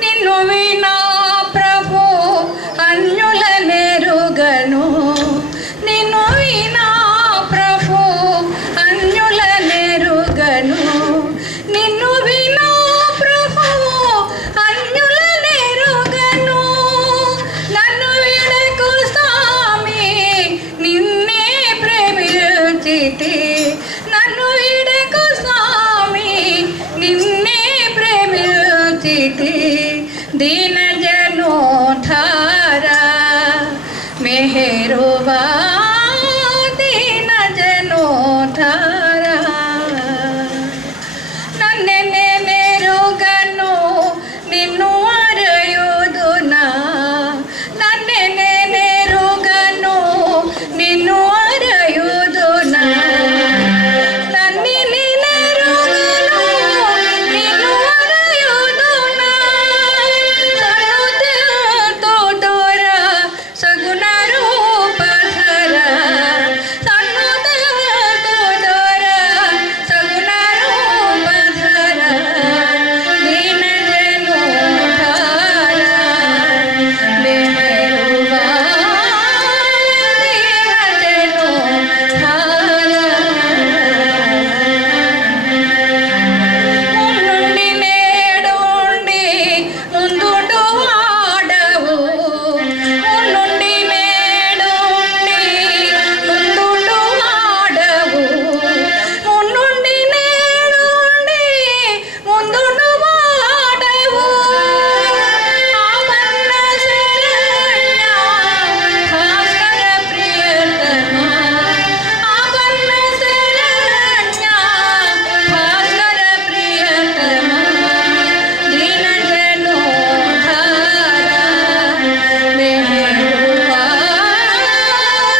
నిన్ను వినా ప్రభు అన్యుల నెరుగను मेहरवा दीन जनोद्धारा नन्ने नेने रोगनु निन्नु अरयुदुना नन्ने नेने रोगनु निन्नु अरयुदुना नन्ने नेने रोगनु निन्नु अरयुदुना सनुते तो दोरा सगुना रूप धरा सनुते तो दोरा सगुना रूप धरा दीन जनोद्धारा मेहरवा दीन जनोद्धारा मुन्नुंडी नेडुंडी ముందుండు ఆడవు మున్నుండి నేడుండి ముందుండు ఆడవు మున్నుండి నేడుండి ముందుండు ఆడవు ఆపన్న శరణ్య భాస్కర ప్రియతమా ఆపన్న శరణ్య భాస్కర ప్రియతమా దీన जनोद्धारा मेहरवा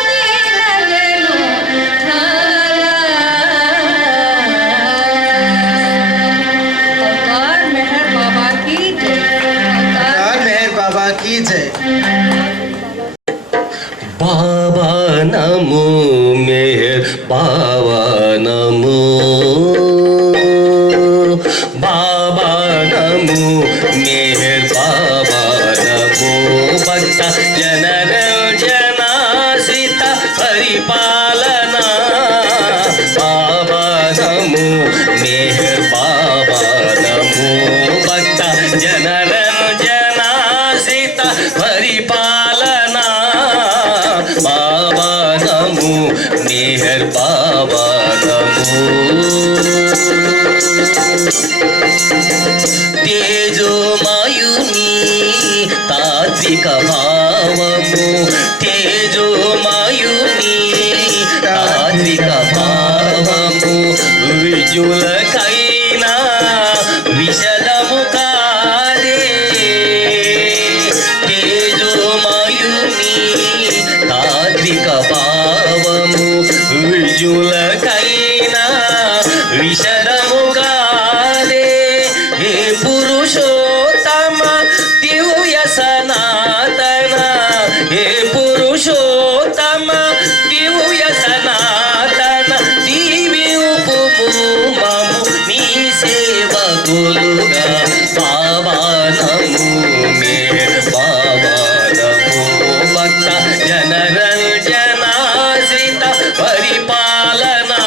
दीन जनोद्धारा अवतार मेहर बाबा की जय अवतार मेहर बाबा की जय। बाबा नमो मेहर बाबा नमो बाबा नमो मेहर बाबा नमो भक्त जनरंजनाश्रित परिपालना बाबा नमो मेहर बाबा नमो भक्त जनरंजनाश्रित परिपालना बाबा नमो मेहर बाबा नमो తేజోమయుని తాత్విక భావము తేజోమయుని తాత్విక భావము విజులకైనా విశలము కాదే తేజోమయుని తాత్విక భావము విజులకైనా విశలము కాదే हे पुरुषोत्तम दिव्य सनातन हे पुरुषोत्तम दिव्य सनातन दिव्य उपमुमु नी सेवकुलुगा बाबा नमो मेहर बाबा नमो भक्त जनरंजनाश्रित परिपालना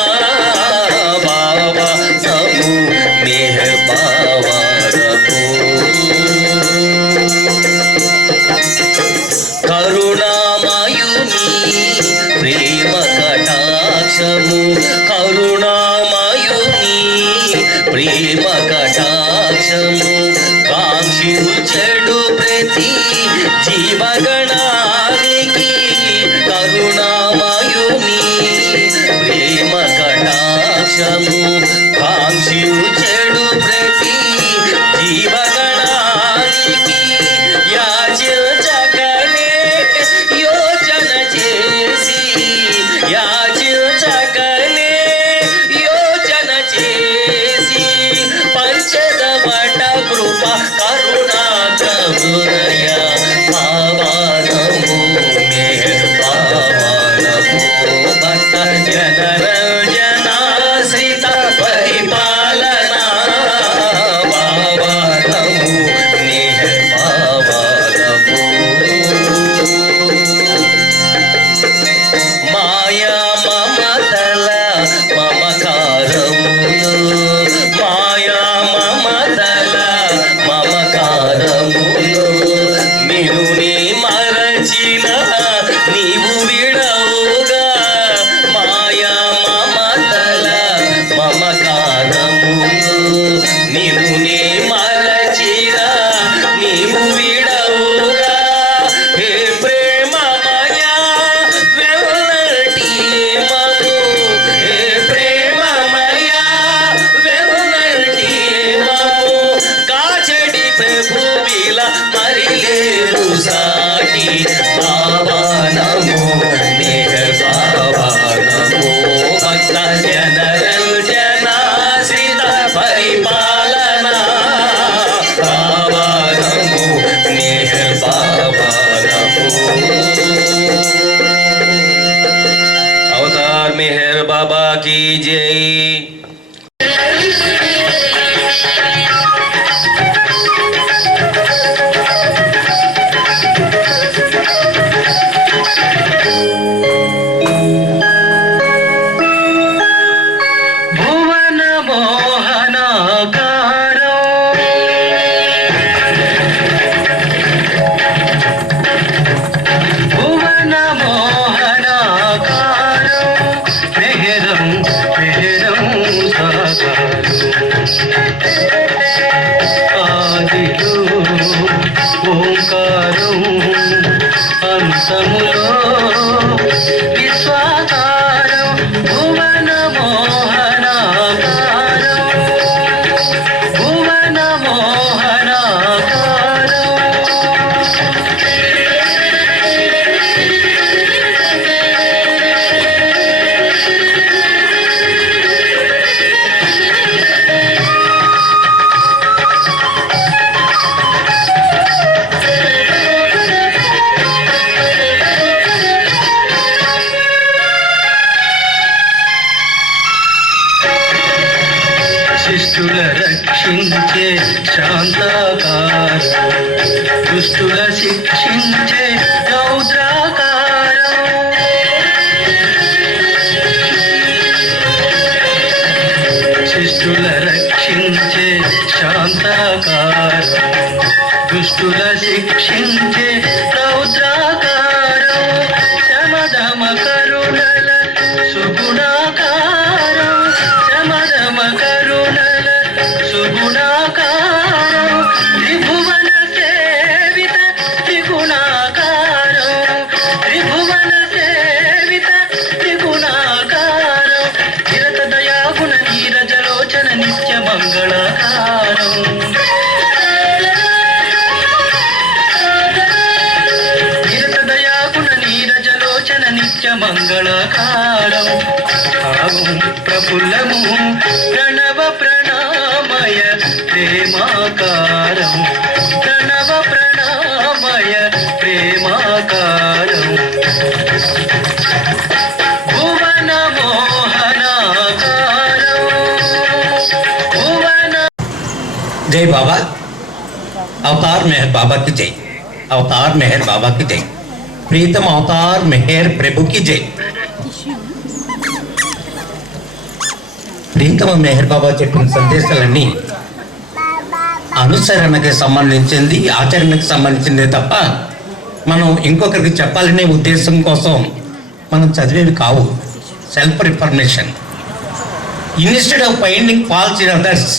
बाबा नमो मेहर बाबा नमो కరుణామయుని ప్రేమ కటాక్షము కరుణామయుని ప్రేమ కటాక్షము కాంక్షించెడు ప్రతి జీవగణానికి की जय। శిష్టుల రక్షించే శాంతాకారం, దుష్టుల శిక్షించే రౌద్రాకారం. శిష్టుల రక్షించే శాంతాకారం, దుష్టుల శిక్షించే రౌద్రాకారం. శమదమ కరుణల సుగుణాకారం, శమదమ కరుణల సుగుణాకారం. త్రిభువన సేవిత త్రిగుణాకారం, త్రిభువన సేవిత త్రిగుణాకారం. నిరత దయాగుణ నీరజలోచన నిత్య మంగళాకారం. నిరత దయాగుణ నీరజలోచన నిత్య మంగళాకారం. భావం ప్రఫుల్లము ప్రణవ ప్రణామయ ప్రేమాకారం, ప్రణవ ప్రణామయ ప్రేమాకారం. భువన మోహనాకారం, భువన. जय बाबा, अवतार मेहर बाबा की जय, अवतार मेहर बाबा की जय, प्रीतम अवतार मेहर प्रभु की जय. ప్రీతమ మెహర్ బాబా చెప్పిన సందేశాలన్నీ అనుసరణకి సంబంధించింది, ఆచరణకు సంబంధించిందే తప్ప మనం ఇంకొకరికి చెప్పాలనే ఉద్దేశం కోసం మనం చదివేవి కావు. Self reformation. Instead of finding faults in others,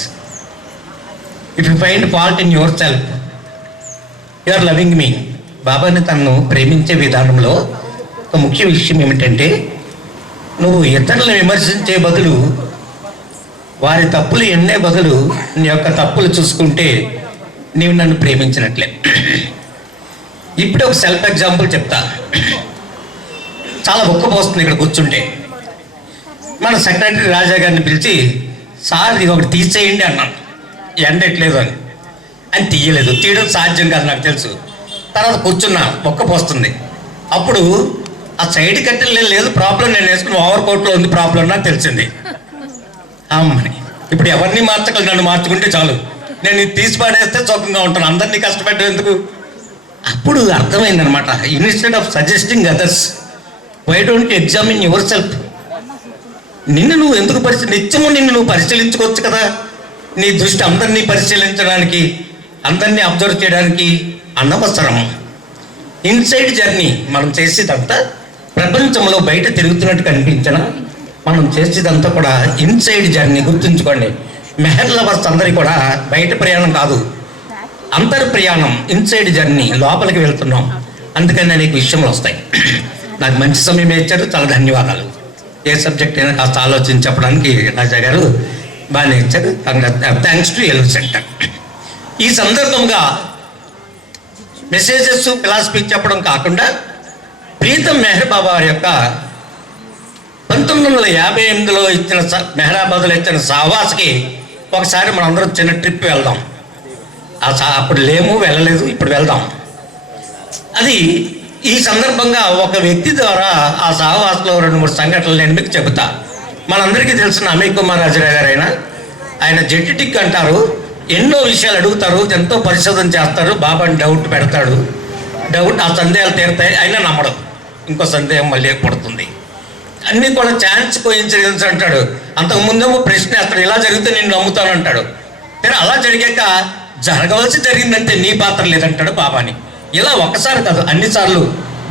if you find fault in yourself you are loving me. బాబాని తనను ప్రేమించే విధానంలో ఒక ముఖ్య విషయం ఏమిటంటే, నువ్వు ఇతరులను విమర్శించే బదులు, వారి తప్పులు ఎన్నే బదులు నీ యొక్క తప్పులు చూసుకుంటే నీవు నన్ను ప్రేమించినట్లే. ఇప్పుడు ఒక సెల్ఫ్ ఎగ్జాంపుల్ చెప్తా. చాలా ఒక్కపోస్తుంది ఇక్కడ కూర్చుంటే. మన సెక్రటరీ రాజా గారిని పిలిచి, సార్ ఇది ఒకటి తీసేయండి అన్నాను, ఎండట్లేదు అని. అని తీయలేదు. తీయడం సాధ్యం కాదు నాకు తెలుసు. తర్వాత కూర్చున్నా, ఒక్కపోస్తుంది. అప్పుడు ఆ సైడ్ కట్టెలు లేదు ప్రాబ్లం, నేను వేసుకుని ఓవర్ కోట్లో ఉంది ప్రాబ్లం నాకు తెలిసింది. అమ్మని ఇప్పుడు ఎవరిని మార్చగలరు, నన్ను మార్చుకుంటే చాలు, నేను ఇది తీసి పాడేస్తే సుఖంగా ఉంటాను, అందరినీ కష్టపెట్టడం ఎందుకు. అప్పుడు అర్థమైందనమాట, instead of suggesting others why don't examine yourself. నిన్ను నువ్వు ఎందుకు నిత్యము నిన్ను నువ్వు పరిశీలించుకోవచ్చు కదా. నీ దృష్టి అందరినీ పరిశీలించడానికి, అందరినీ అబ్జర్వ్ చేయడానికి అనవసరం. ఇన్సైడ్ జర్నీ మనం చేసేదంతా ప్రపంచంలో బయట తిరుగుతున్నట్టు కనిపించిన మనం చేసేదంతా కూడా ఇన్సైడ్ జర్నీ. గుర్తుంచుకోండి, మెహర్ లవర్స్ అందరి కూడా బయట ప్రయాణం కాదు, అంతర్ ప్రయాణం, ఇన్సైడ్ జర్నీ, లోపలికి వెళ్తున్నాం. అందుకని అనేక విషయములు వస్తాయి. నాకు మంచి సమయం ఇచ్చారు, చాలా ధన్యవాదాలు. ఏ సబ్జెక్ట్ అయినా కాస్త ఆలోచించి చెప్పడానికి రాజా గారు బాగానే ఇచ్చారు. Thanks to LV centre. ఈ సందర్భంగా మెసేజెస్ ఫిలాసఫీ చెప్పడం కాకుండా ప్రీతం మెహర్ బాబా వారి యొక్క 1958లో ఇచ్చిన మెహరాబాద్లో ఇచ్చిన సహవాస్కి ఒకసారి మనందరం చిన్న ట్రిప్ వెళ్దాం. అప్పుడు లేము, వెళ్ళలేదు, ఇప్పుడు వెళ్దాం. అది ఈ సందర్భంగా ఒక వ్యక్తి ద్వారా ఆ సహవాసంలో 2-3 సంఘటనలు నేను మీకు చెబుతా. మనందరికీ తెలిసిన అమీర్ కుమార్ రాజరా గారు ఆయన జెటిటిక్ అంటారు. ఎన్నో విషయాలు అడుగుతారు, ఎంతో పరిశోధన చేస్తారు, బాబాని డౌట్ పెడతాడు. డౌట్ ఆ సందేహాలు తీరుతాయి, అయినా నమ్మడం. ఇంకో సందేహం మళ్ళీ పడుతుంది. అన్నీ కూడా ఛాన్స్ కోయిన్సిడెన్స్ అంటాడు. అంతకు ముందేమో ప్రశ్న వేస్తాడు, ఇలా జరిగితే నేను నమ్ముతాను అంటాడు. కానీ అలా జరిగాక జరగవలసి జరిగిందంటే నీ పాత్ర లేదంటాడు బాబాని. ఇలా ఒక్కసారి కాదు, అన్నిసార్లు.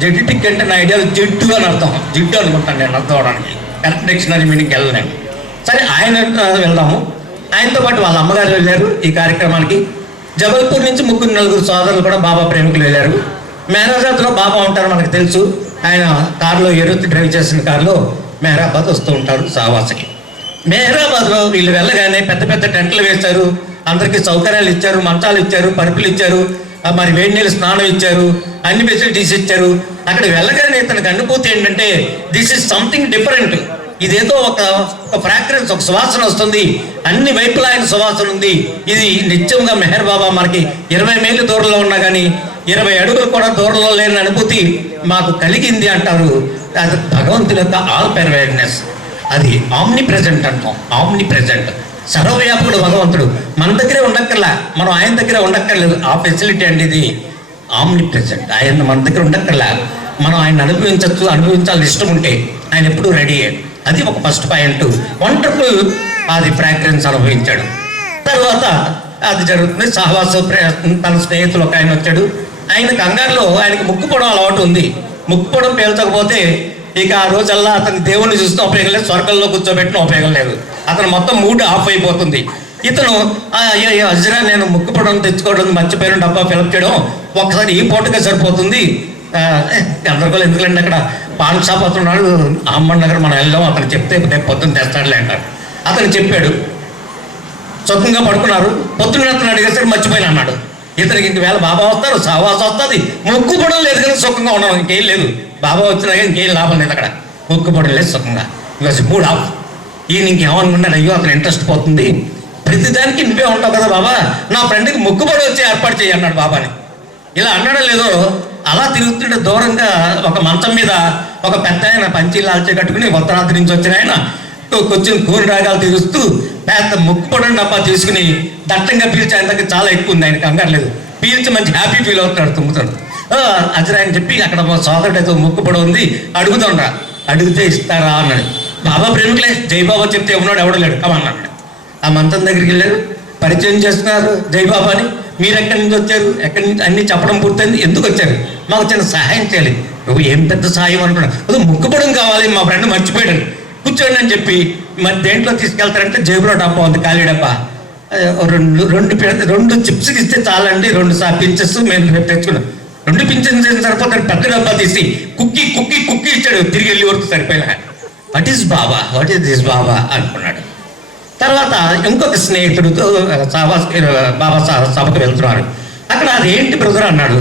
జెటిటిక్ అంటే నా ఐడియాలు జిడ్డు అని అర్థం. జిడ్డు అనుకుంటాను నేను అర్థం అవడానికి. కరెక్ట్ డిక్షనరీ మీనింగ్ వెళ్ళలేను. సరే, ఆయన వెళ్దాము. ఆయనతో పాటు వాళ్ళ అమ్మగారు వెళ్ళారు ఈ కార్యక్రమానికి. జబల్పూర్ నుంచి 3-4 సోదరులు కూడా బాబా ప్రేమికులు వెళ్ళారు. మెహరాబాద్లో బాబా ఉంటారు మనకు తెలుసు. ఆయన కారులో ఎరుతి డ్రైవ్ చేసిన కారులో మెహరాబాద్ వస్తూ ఉంటారు సహవాసకి. మెహరాబాద్లో వీళ్ళు వెళ్ళగానే పెద్ద పెద్ద టెంట్లు వేశారు, అందరికీ సౌకర్యాలు ఇచ్చారు, మంచాలు ఇచ్చారు, పరుపులు ఇచ్చారు, మరి వేడి నీళ్ళు స్నానం ఇచ్చారు, అన్ని ఫెసిలిటీస్ ఇచ్చారు. అక్కడికి వెళ్ళగానే తనకు అనుభూతి ఏంటంటే దిస్ ఇస్ సంథింగ్ డిఫరెంట్. ఇదేదో ఒక ఫ్రాగ్రెన్స్, ఒక సువాసన వస్తుంది. అన్ని వైపులా ఆయన సువాసన ఉంది. ఇది నిత్యంగా మెహర్ బాబా మనకి 20 మైళ్ళ దూరంలో ఉన్నా కానీ 20 అడుగులు కూడా దూరంలో లేని అనుభూతి మాకు కలిగింది అంటారు. అది భగవంతుని యొక్క ఆల్ పెర్వేర్నెస్. అది ఆమ్ని ప్రెజెంట్ అంటాం. ఆమ్ని ప్రెజెంట్, సర్వవ్యాపకుడు భగవంతుడు. మన దగ్గరే ఉండక్కర్లా, మనం ఆయన దగ్గరే ఉండక్కర్లేదు. ఆ ఫెసిలిటీ అండి ఇది ఆమ్ని ప్రెజెంట్. ఆయన మన దగ్గర ఉండక్కర్లా, మనం ఆయన అనుభవించాలని ఇష్టం ఉంటే ఆయన ఎప్పుడూ రెడీ. అది ఒక ఫస్ట్ పాయింట్. వండర్ఫుల్ అది ఫ్రాగ్రెన్స్ అనుభవించాడు. తర్వాత అది జరుగుతుంది. సహవాస తన స్నేహితులు ఒక ఆయన వచ్చాడు. ఆయన కంగారులో ఆయనకి ముక్కుపోవడం అలవాటు ఉంది. ముక్కుపోవడం పేల్చకపోతే ఇక ఆ రోజల్లా అతను దేవుణ్ణి చూస్తే ఉపయోగం లేదు, స్వర్గంలో కూర్చోబెట్టిన ఉపయోగం లేదు. అతను మొత్తం మూడ్ ఆఫ్ అయిపోతుంది. ఇతను అజ్రా నేను ముక్కుపోవడం తెచ్చుకోవడం మర్చిపోయిన డబ్బా ఫిలప్ చేయడం ఒకసారి ఈ పూటగా సరిపోతుంది. అందరికీ ఎందుకంటే అక్కడ పాన్ షాప్ అతనున్నాడు, అమ్మన్ నగర్ మనం వెళ్దాం, అతను చెప్తే రేపు పొద్దున్న తెస్తాడులే అంటారు. అతను చెప్పాడు. సుఖంగా పడుకున్నారు. పొద్దున్న అతను అడిగేసరికి మర్చిపోయిన అన్నాడు. ఇతనికి ఇంక వేళ బాబా వస్తారు, సహవాసం వస్తుంది, మొక్కుపడం లేదు కానీ సుఖంగా ఉన్నాం. ఇంకేం లేదు, బాబా వచ్చినా కానీ ఇంకేం లాభం లేదు. అక్కడ మొక్కుపడం లేదు, సుఖంగా. ఇవాళ మూడు ఆఫ్. ఈయన ఇంకేమనుకున్నాడు, అయ్యో అతను ఇంట్రెస్ట్ పోతుంది, ప్రతిదానికి నువ్వే ఉంటావు కదా బాబా, నా ఫ్రెండ్కి మొక్కుబడి వచ్చి ఏర్పాటు చేయి అన్నాడు బాబాని. ఇలా అన్నాడో లేదో అలా తిరుగుతుంటే దూరంగా ఒక మంచం మీద ఒక పెద్ద ఆయన పంచి లాల్చే కట్టుకుని ఉత్తరాది నుంచి వచ్చిన ఆయన కొంచెం కూని రాగాలు తీరుస్తూ పెద్ద ముక్కుపొడని డబ్బా తీసుకుని దట్టంగా పీల్చి, ఆయన దగ్గర చాలా ఎక్కువ ఉంది, ఆయన కంగారు లేదు, పీల్చి మంచి హ్యాపీ ఫీల్ అవుతున్నాడు, తుమ్ముతాడు. అజరా అని చెప్పి అక్కడ సోదరుడు ఏదో ముక్కుపొడ ఉంది అడుగుతుండ్రా, అడిగితే ఇస్తారా అన్నాడు. బాబా ప్రేమికులే, జైబాబా చెప్తే ఉన్నాడు ఎవడో లేడు కమన్నాడు. ఆ మంచం దగ్గరికి వెళ్ళారు, పరిచయం చేస్తున్నారు జైబాబాని. మీరు ఎక్కడి నుంచి వచ్చారు, ఎక్కడి నుంచి అన్నీ చెప్పడం పూర్తయింది, ఎందుకు వచ్చారు, మాకు చిన్న సహాయం చేయాలి. నువ్వు ఏం పెద్ద సహాయం అనుకున్నావు, అది ముక్కుపడం కావాలి, మా ఫ్రెండ్ మర్చిపోయాడు, కూర్చోండి అని చెప్పి మరి దేంట్లో తీసుకెళ్తారంటే జేబులో డబ్బా ఉంది, ఖాళీ డబ్బా. రెండు చిప్స్కి ఇస్తే చాలండి, 2 పించెస్ మేము రేపు తెచ్చుకున్నాం. 2 పించెస్ సరిపోతారు, పెద్ద డబ్బా తీసి కుక్కి ఇచ్చాడు, తిరిగి వెళ్ళి వరకు సరిపోయినా. What is Baba, what is this Baba అనుకున్నాడు. తర్వాత ఇంకొక స్నేహితుడితో బాబా సభకు వెళ్తున్నారు. అక్కడ అదేంటి బ్రదర్ అన్నాడు,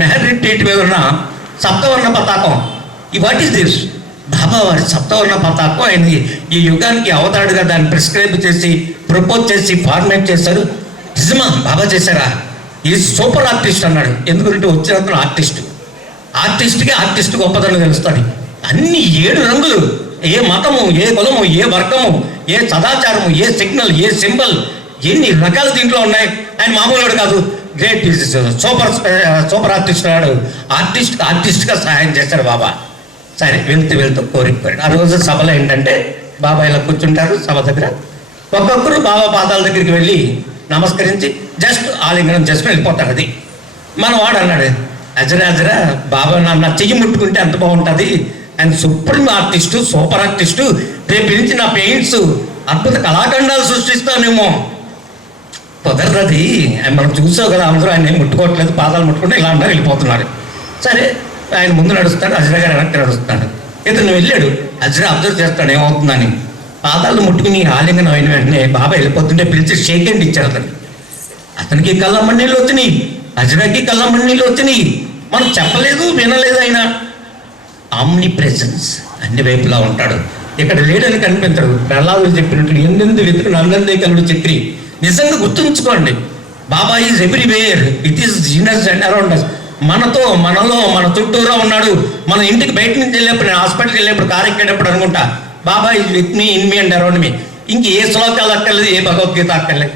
మెహర్ ట్రీట్ మీద ఉన్న సప్తవర్ణ పతాకం, ఈ వాట్ ఈస్ దిస్, బాబా వారి సప్తవర్ణ పతాకం. ఆయన ఈ యుగానికి అవతారుడుగా దాన్ని ప్రిస్క్రైబ్ చేసి ప్రపోజ్ చేసి ఫార్మేట్ చేశారు. నిజమా బాబా చేశారా, ఈ సూపర్ ఆర్టిస్ట్ అన్నాడు. ఎందుకంటే వచ్చిన ఆర్టిస్ట్కి ఆర్టిస్ట్ గొప్పతనం తెలుస్తుంది. అన్ని 7 రంగులు, ఏ మతము, ఏ కులము, ఏ వర్గము, ఏ సదాచారము, ఏ సిగ్నల్, ఏ సింబల్, ఎన్ని రకాలు దీంట్లో ఉన్నాయి. ఆయన మామూలుడు కాదు, గ్రేట్ సూపర్ ఆర్టిస్ట్ అన్నాడు. ఆర్టిస్ట్గా సహాయం చేశారు బాబా. సరే వెళ్తూ కోరికపోయాడు. ఆ రోజు సభలో ఏంటంటే బాబా ఇలా కూర్చుంటారు సభ దగ్గర. ఒక్కొక్కరు బాబా పాదాల దగ్గరికి వెళ్ళి నమస్కరించి జస్ట్ ఆలింగనం చేసుకుని వెళ్ళిపోతారు. అది మన వాడు అన్నాడు, అజరా బాబా నా చెయ్యి ముట్టుకుంటే ఎంత బాగుంటుంది, ఆయన సుప్రీం ఆర్టిస్టు, సూపర్ ఆర్టిస్టు, రేపు నుంచి నా పెయింట్స్ అద్భుత కళాఖండాలు సృష్టిస్తానేమో. కుదరది, మనం చూసావు కదా, అందరూ ఆయన ఏం ముట్టుకోవట్లేదు, పాదాలు ముట్టుకుంటే ఇలా అందరూ వెళ్ళిపోతున్నారు. సరే ఆయన ముందు నడుస్తాడు, అజరా గారు వెనక్కి నడుస్తాడు. ఇతను వెళ్ళాడు, అజరా అబ్జర్వ్ చేస్తాడు ఏమవుతుందని. పాదాలు ముట్టుకుని ఆలింగనం అయిన వెంటనే బాబా వెళ్ళిపోతుంటే పిలిచి షేక్ హ్యాండ్ ఇచ్చారు. అతనికి కళ్ళమ్మన్నీళ్ళు వచ్చినాయి, అజరాకి కళ్ళమ్మన్నీళ్ళు వచ్చినాయి. మనం చెప్పలేదు, వినలేదు. ఆయన ఆమ్ని ప్రెజెన్స్, అన్ని వైపులా ఉంటాడు, ఇక్కడ లేడని కనిపించడు. ప్రహ్లాదుడు చెప్పినట్లు ఎందెందు వెతుకుని అందందే కలుడు చక్రి. నిజంగా గుర్తుంచుకోండి, Baba is everywhere, it is in us and around us. మనలో మన చుట్టూరా ఉన్నాడు. మన ఇంటికి బయట నుంచి వెళ్ళేప్పుడు, నేను హాస్పిటల్కి వెళ్ళేప్పుడు, కారు ఎక్కేటప్పుడు అనుకుంటా, Baba is with me, in me and around me. ఇంక ఏ శ్లోకాలు అక్కర్లేదు, ఏ భగవద్గీత అక్కర్లేదు.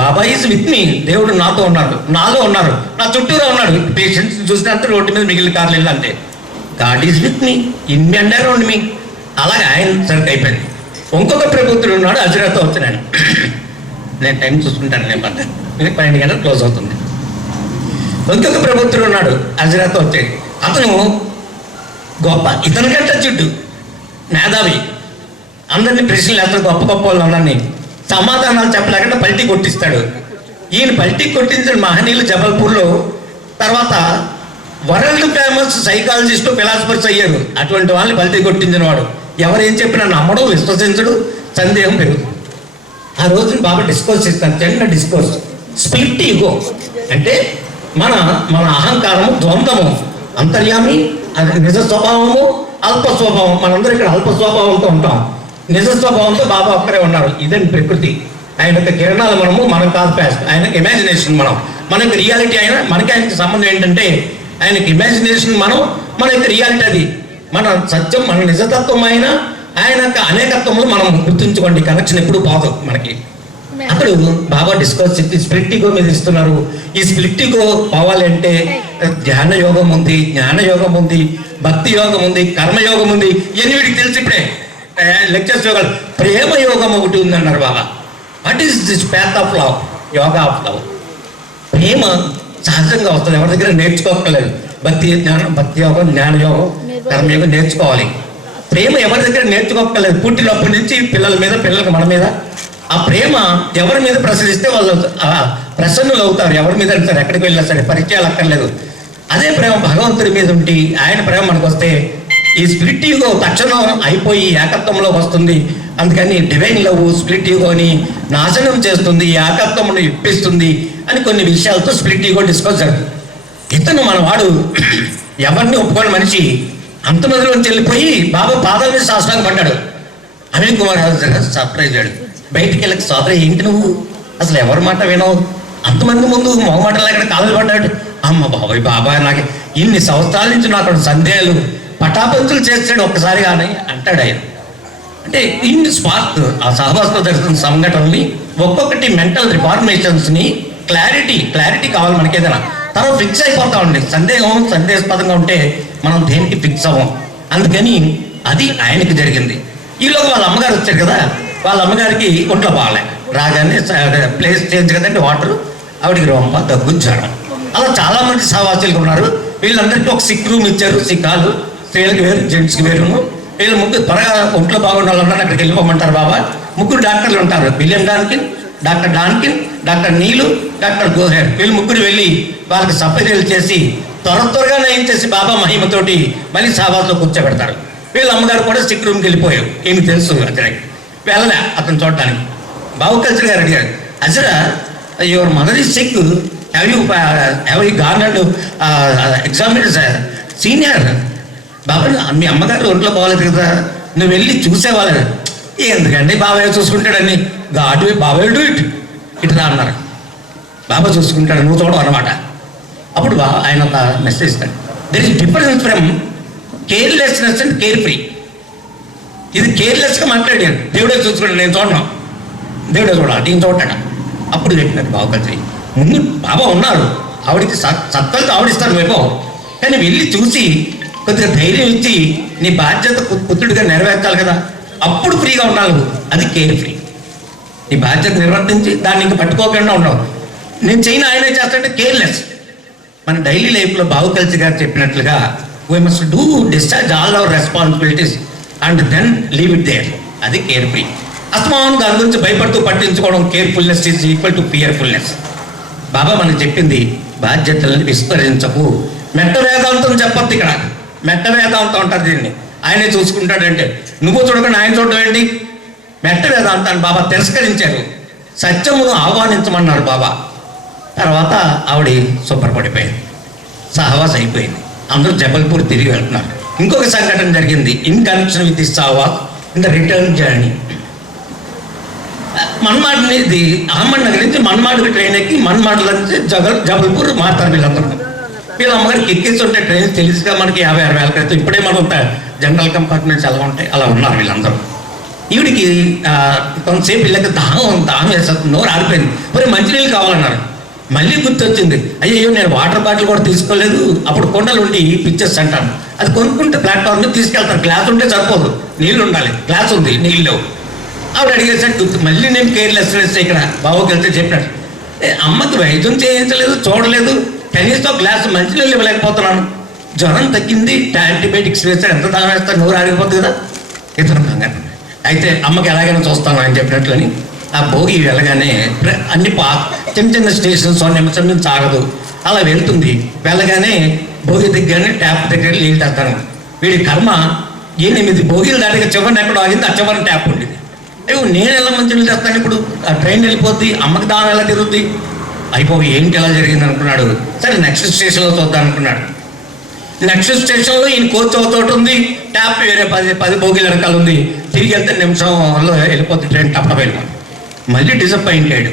బాబా ఈజ్ విత్ మీ, దేవుడు నాతో ఉన్నాడు, నాలో ఉన్నారు, నా చుట్టూరా ఉన్నాడు. పేషెంట్స్ చూసినంత రోడ్డు మీద మిగిలిన కార్లు వెళ్ళంటే God is with me, in me and around me. అలాగే ఆయన సరికి అయిపోయింది. ఇంకొక ప్రభుత్వుడు ఉన్నాడు, హజరత్ అవుతున్నాను. నేను టైం చూసుకుంటాను, నేను 12 గంటలు క్లోజ్ అవుతుంది. ఇంకొక ప్రభుత్వుడు ఉన్నాడు, హజరత్ వచ్చాడు. అతను గొప్ప, ఇతని కంటే చుట్టూ మేధావి, అందరినీ ప్రశ్నలు వేస్తాడు, గొప్ప గొప్ప వాళ్ళు అందరినీ సమాధానాలు చెప్పలేకుండా పల్టీ కొట్టిస్తాడు. ఈయన పల్టీ కొట్టించిన మహనీయులు జబల్పూర్లో తర్వాత వరల్డ్ ఫేమస్ సైకాలజిస్టు, ఫిలాసఫర్స్ అయ్యారు. అటువంటి వాళ్ళని పల్టీ కొట్టించిన వాడు ఎవరేం చెప్పినా నమ్మడం, విశ్వసించడు, సందేహం పెరుగుతుంది. ఆ రోజున బాబా డిస్కోర్స్ ఇస్తాను, చిన్న డిస్కోర్స్. స్ప్లిట్ ఈగో అంటే మన అహంకారము, ద్వంద్వము, అంతర్యామి, నిజ స్వభావము, అల్ప స్వభావం. మనందరూ ఇక్కడ అల్ప స్వభావంతో ఉంటాం, నిజ స్వభావంతో బాబా ఒక్కరే ఉన్నారు. ఇదని ప్రకృతి. ఆయన యొక్క కిరణాలు మనము, మనం కాదు ప్యాస్ట్. ఆయనకి ఇమాజినేషన్ మనం, మన యొక్క రియాలిటీ ఆయన. ఆయనకి సంబంధం ఏంటంటే ఆయనకి ఇమాజినేషన్ మనం, మన యొక్క రియాలిటీ అది. మన సత్యం, మన నిజతత్వం ఆయన యొక్క అనేకత్వంలో మనం గుర్తుంచుకోండి. కనెక్షన్ ఎప్పుడు పోదు మనకి. అప్పుడు బాబా డిస్కస్ స్ప్లిట్ ఈగో మీద ఇస్తున్నారు. ఈ స్ప్లిట్ ఈగో పోవాలి అంటే ధ్యాన యోగం ఉంది, జ్ఞాన యోగం ఉంది, భక్తి యోగం ఉంది, కర్మయోగం ఉంది. ఇవన్నీ వీడికి తెలిసి ఇప్పుడే లెక్చర్స్ యోగాలు. ప్రేమ యోగం ఒకటి ఉంది అన్నారు Baba. What is this path of love? Yoga of love. ప్రేమ సహజంగా వస్తుంది, ఎవరి దగ్గర నేర్చుకోక్కర్లేదు. భక్తి యోగం, జ్ఞాన యోగం, కర్మయోగం నేర్చుకోవాలి. ప్రేమ ఎవరి దగ్గర నేర్చుకోక్కర్లేదు. పుట్టినప్పటి నుంచి పిల్లల మీద, పిల్లలకు మన మీద. ఆ ప్రేమ ఎవరి మీద ప్రసరిస్తే వాళ్ళు ప్రసన్నులు అవుతారు. ఎవరి మీద సరే, ఎక్కడికి వెళ్ళినా సరే పరిచయాలు అక్కర్లేదు. అదే ప్రేమ భగవంతుడి మీద ఉండి ఆయన ప్రేమ మనకు వస్తే ఈ స్ప్లిట్ ఈగో తక్షణం అయిపోయి ఏకత్వంలో వస్తుంది. అందుకని డివైన్ లవ్ స్ప్లిట్ ఈగోని నాశనం చేస్తుంది, ఏకత్వమును ఇప్పిస్తుంది అని కొన్ని విషయాలతో స్ప్లిట్ ఈగో డిస్కస్ జరుగుతుంది. ఇతను మన వాడు ఎవరిని ఒప్పుకోని మనిషి అంతమందిలోంచి వెళ్ళిపోయి బాబా పాదాల మీద శాస్త్రాంగ పడ్డాడు. అనిల్ కుమార్ సర్ప్రైజ్ అయ్యాడు. బయటికి వెళ్ళక సోదరి ఏంటి నువ్వు అసలు ఎవరి మాట వినవు, అంతమంది ముందు మొగమాటలు ఎక్కడ కాలు పడ్డాడు. అమ్మ బాబాయ్, బాబా నాకు ఇన్ని సంవత్సరాల నుంచి నాకు సందేహాలు పటాపంచులు చేస్తాడు ఒక్కసారి కానీ అంటాడు ఆయన. అంటే ఇన్ని స్పార్క్ ఆ సహవాసంలో జరుగుతున్న సంఘటనల్ని ఒక్కొక్కటి మెంటల్ రిఫార్మేషన్స్ని క్లారిటీ కావాలి మనకి. ఏదైనా తర్వాత ఫిక్స్ అయిపోతా ఉండి సందేహాస్పదంగా ఉంటే మనం దేనికి ఫిక్స్ అవ్వం. అందుకని అది ఆయనకి జరిగింది. ఈలోగా వాళ్ళ అమ్మగారు వచ్చారు కదా, వాళ్ళ అమ్మగారికి ఒంట్లో బాగాలే. రాగానే ప్లేస్ చేంజ్ కదండి, వాటర్, ఆవిడికి రొంప, దగ్గు, జ్వరం. అలా చాలామంది సహవాసులు ఉన్నారు. వీళ్ళందరికీ ఒక సిక్ రూమ్ ఇచ్చారు. సిక్కాలు స్త్రీలకు వేరు, జెంట్స్కి వేరును. వీళ్ళు ముగ్గురు త్వరగా ఒంట్లో బాగున్న వాళ్ళందరూ అక్కడికి వెళ్ళిపోమంటారు బాబా. ముగ్గురు డాక్టర్లు ఉంటారు, విలియం డాన్కిన్, డాక్టర్ నీలు, డాక్టర్ గోహెర్. వీళ్ళు ముగ్గురు వెళ్ళి వాళ్ళకి సపర్యలు చేసి త్వరగా నయం చేసి బాబా మహిమతోటి మళ్ళీ సహవాసులో కూర్చోబెడతారు. వీళ్ళ అమ్మగారు కూడా సిక్ రూమ్కి వెళ్ళిపోయారు. ఏమి తెలుసు అజరాకి వెళ్ళలే అతను చూడటానికి. బాబు కల్చర్ గారు అడిగారు, అజరా your mother is sick, have you garnered examine senior? Baba మీ అమ్మగారు ఒంట్లో బాగోలేదు కదా, నువ్వు వెళ్ళి చూసేవాళ్ళు. ఎందుకంటే బాబాయ్ చూసుకుంటాడని, గాడ్ బాబాయ్ డూ ఇటు రా అన్నారు. బాబా చూసుకుంటాడు, నువ్వు చూడవు అన్నమాట. అప్పుడు ఆయన ఒక మెసేజ్ ఇస్తాడు, there is difference from carelessness and care free. ఇది కేర్లెస్గా మాట్లాడాను, దేవుడే చూసుకుంటాడు, నేను చూడను, దేవుడే చూడాలి, నేను చూడటా. అప్పుడు చెప్పినారు బాబు కలిసి, ముందు బాబా ఉన్నారు, ఆవిడికి సత్ఫలితం ఆవిడిస్తారు వైభవం, కానీ వెళ్ళి చూసి కొద్దిగా ధైర్యం ఇచ్చి నీ బాధ్యత పుత్రుడిగా నెరవేర్చాలి కదా, అప్పుడు ఫ్రీగా ఉన్నాను. అది కేర్ ఫ్రీ. నీ బాధ్యత నిర్వర్తించి దాన్ని ఇంకా పట్టుకోకుండా ఉండవు. నేను చేయను ఆయనే చేస్తాడంటే కేర్లెస్. మన డైలీ లైఫ్లో బాబు కల్చి గారు చెప్పినట్లుగా we must do discharge all our responsibilities and then leave it there. అది కేర్ ఫ్రీ. అస్తమానం దాని గురించి భయపడుతూ పట్టించుకోవడం carefulness is equal to fearfulness. Baba మనకు చెప్పింది బాధ్యతలను విస్మరించకు. మెట్ట వేదాంతం చెప్పొద్దు ఇక్కడ, మెట్ట వేదాంతం అంటారు దీన్ని. ఆయనే చూసుకుంటాడంటే నువ్వు చూడకుండా ఆయన చూడడం ఏంటి? మెట్ట వేదాంతాన్ని బాబా తిరస్కరించారు. సత్యమును ఆహ్వానించమన్నారు బాబా. తర్వాత ఆవిడ శుభ్రపడిపోయింది, సహవాస్ అయిపోయింది. అందరూ జబల్పూర్ తిరిగి వెళ్తున్నారు. ఇంకొక సంఘటన జరిగింది in connection with the sahavas in the return journey. Manmad అనేది అహ్మద్ నగర్ నుంచి మన్మాడ్కి ట్రైన్ ఎక్కి మన్మాడ్ల నుంచి జబల్పూర్ మారుతారు వీళ్ళందరూ. వీళ్ళ అమ్మగారికి ఎక్కిస్తుంటే ట్రైన్ తెలుసుగా మనకి 50-60 వేల క్రితం. ఇప్పుడే మనం జనరల్ కంపార్ట్మెంట్స్ ఎలా ఉంటాయి అలా ఉన్నారు వీళ్ళందరూ. ఈవిడికి కొంతసేపు ఇళ్ళకి దాహం వేస్తుంది, నోరు ఆడిపోయింది. మరి మంచినీళ్ళు కావాలన్నారు. మళ్ళీ గుర్తొచ్చింది, అయ్యో నేను వాటర్ బాటిల్ కూడా తీసుకోలేదు. అప్పుడు కొండలు ఉండి పిక్చర్స్ అంటాను, అది కొనుక్కుంటే ప్లాట్ఫామ్ మీద తీసుకెళ్తారు. గ్లాస్ ఉంటే సరిపోదు, నీళ్ళు ఉండాలి. గ్లాస్ ఉంది, నీళ్ళు. ఆవిడ అడిగేసరికి గుర్తు. మళ్ళీ నేను కేర్లెస్నెస్ ఇక్కడ బాబుకి వెళ్తే చెప్పినాడు, అమ్మకి వైద్యం చేయించలేదు, చూడలేదు, కనీసం గ్లాసు మంచినీళ్ళు ఇవ్వలేకపోతున్నాను. జ్వరం తగ్గింది, యాంటీబయాటిక్స్ వేస్తే ఎంత దాని వేస్తాను, నోరు ఆడిపోతుంది కదా. ఇతను కంగారు. అయితే అమ్మకి ఎలాగైనా చూస్తాను అని చెప్పినట్లని ఆ భోగి వెళ్ళగానే అన్ని చిన్న చిన్న స్టేషన్స్ నిమిషం నుంచి ఆగదు, అలా వెళ్తుంది. వెళ్ళగానే భోగి దగ్గరనే ట్యాప్ దగ్గర నీళ్ళు తెస్తాను. వీడి కర్మ 8 భోగిలు దాటిగా చివరిని ఎక్కడో ఆగింది, ఆ చివరిని ట్యాప్ ఉండేది. అయ్యో నేను ఎలా మంచినీళ్ళు తెస్తాను, ఇప్పుడు ఆ ట్రైన్ వెళ్ళిపోద్ది, అమ్మకి దాని ఎలా తిరుగుద్ది. అయిపోయి ఏంటి ఎలా జరిగింది అనుకున్నాడు. సరే నెక్స్ట్ స్టేషన్లో చూద్దాం అనుకున్నాడు. నెక్స్ట్ స్టేషన్లో ఈయన కోచ్ అవుతోటి ఉంది, ట్యాప్ వేరే 10 భోగిల వెనకాల ఉంది. తిరిగి వెళ్తే నిమిషంలో వెళ్ళిపోతుంది ట్రైన్, టప్ప వెళ్ళిపోతుంది. మళ్ళీ డిసప్పాయింట్ అయ్యాడు.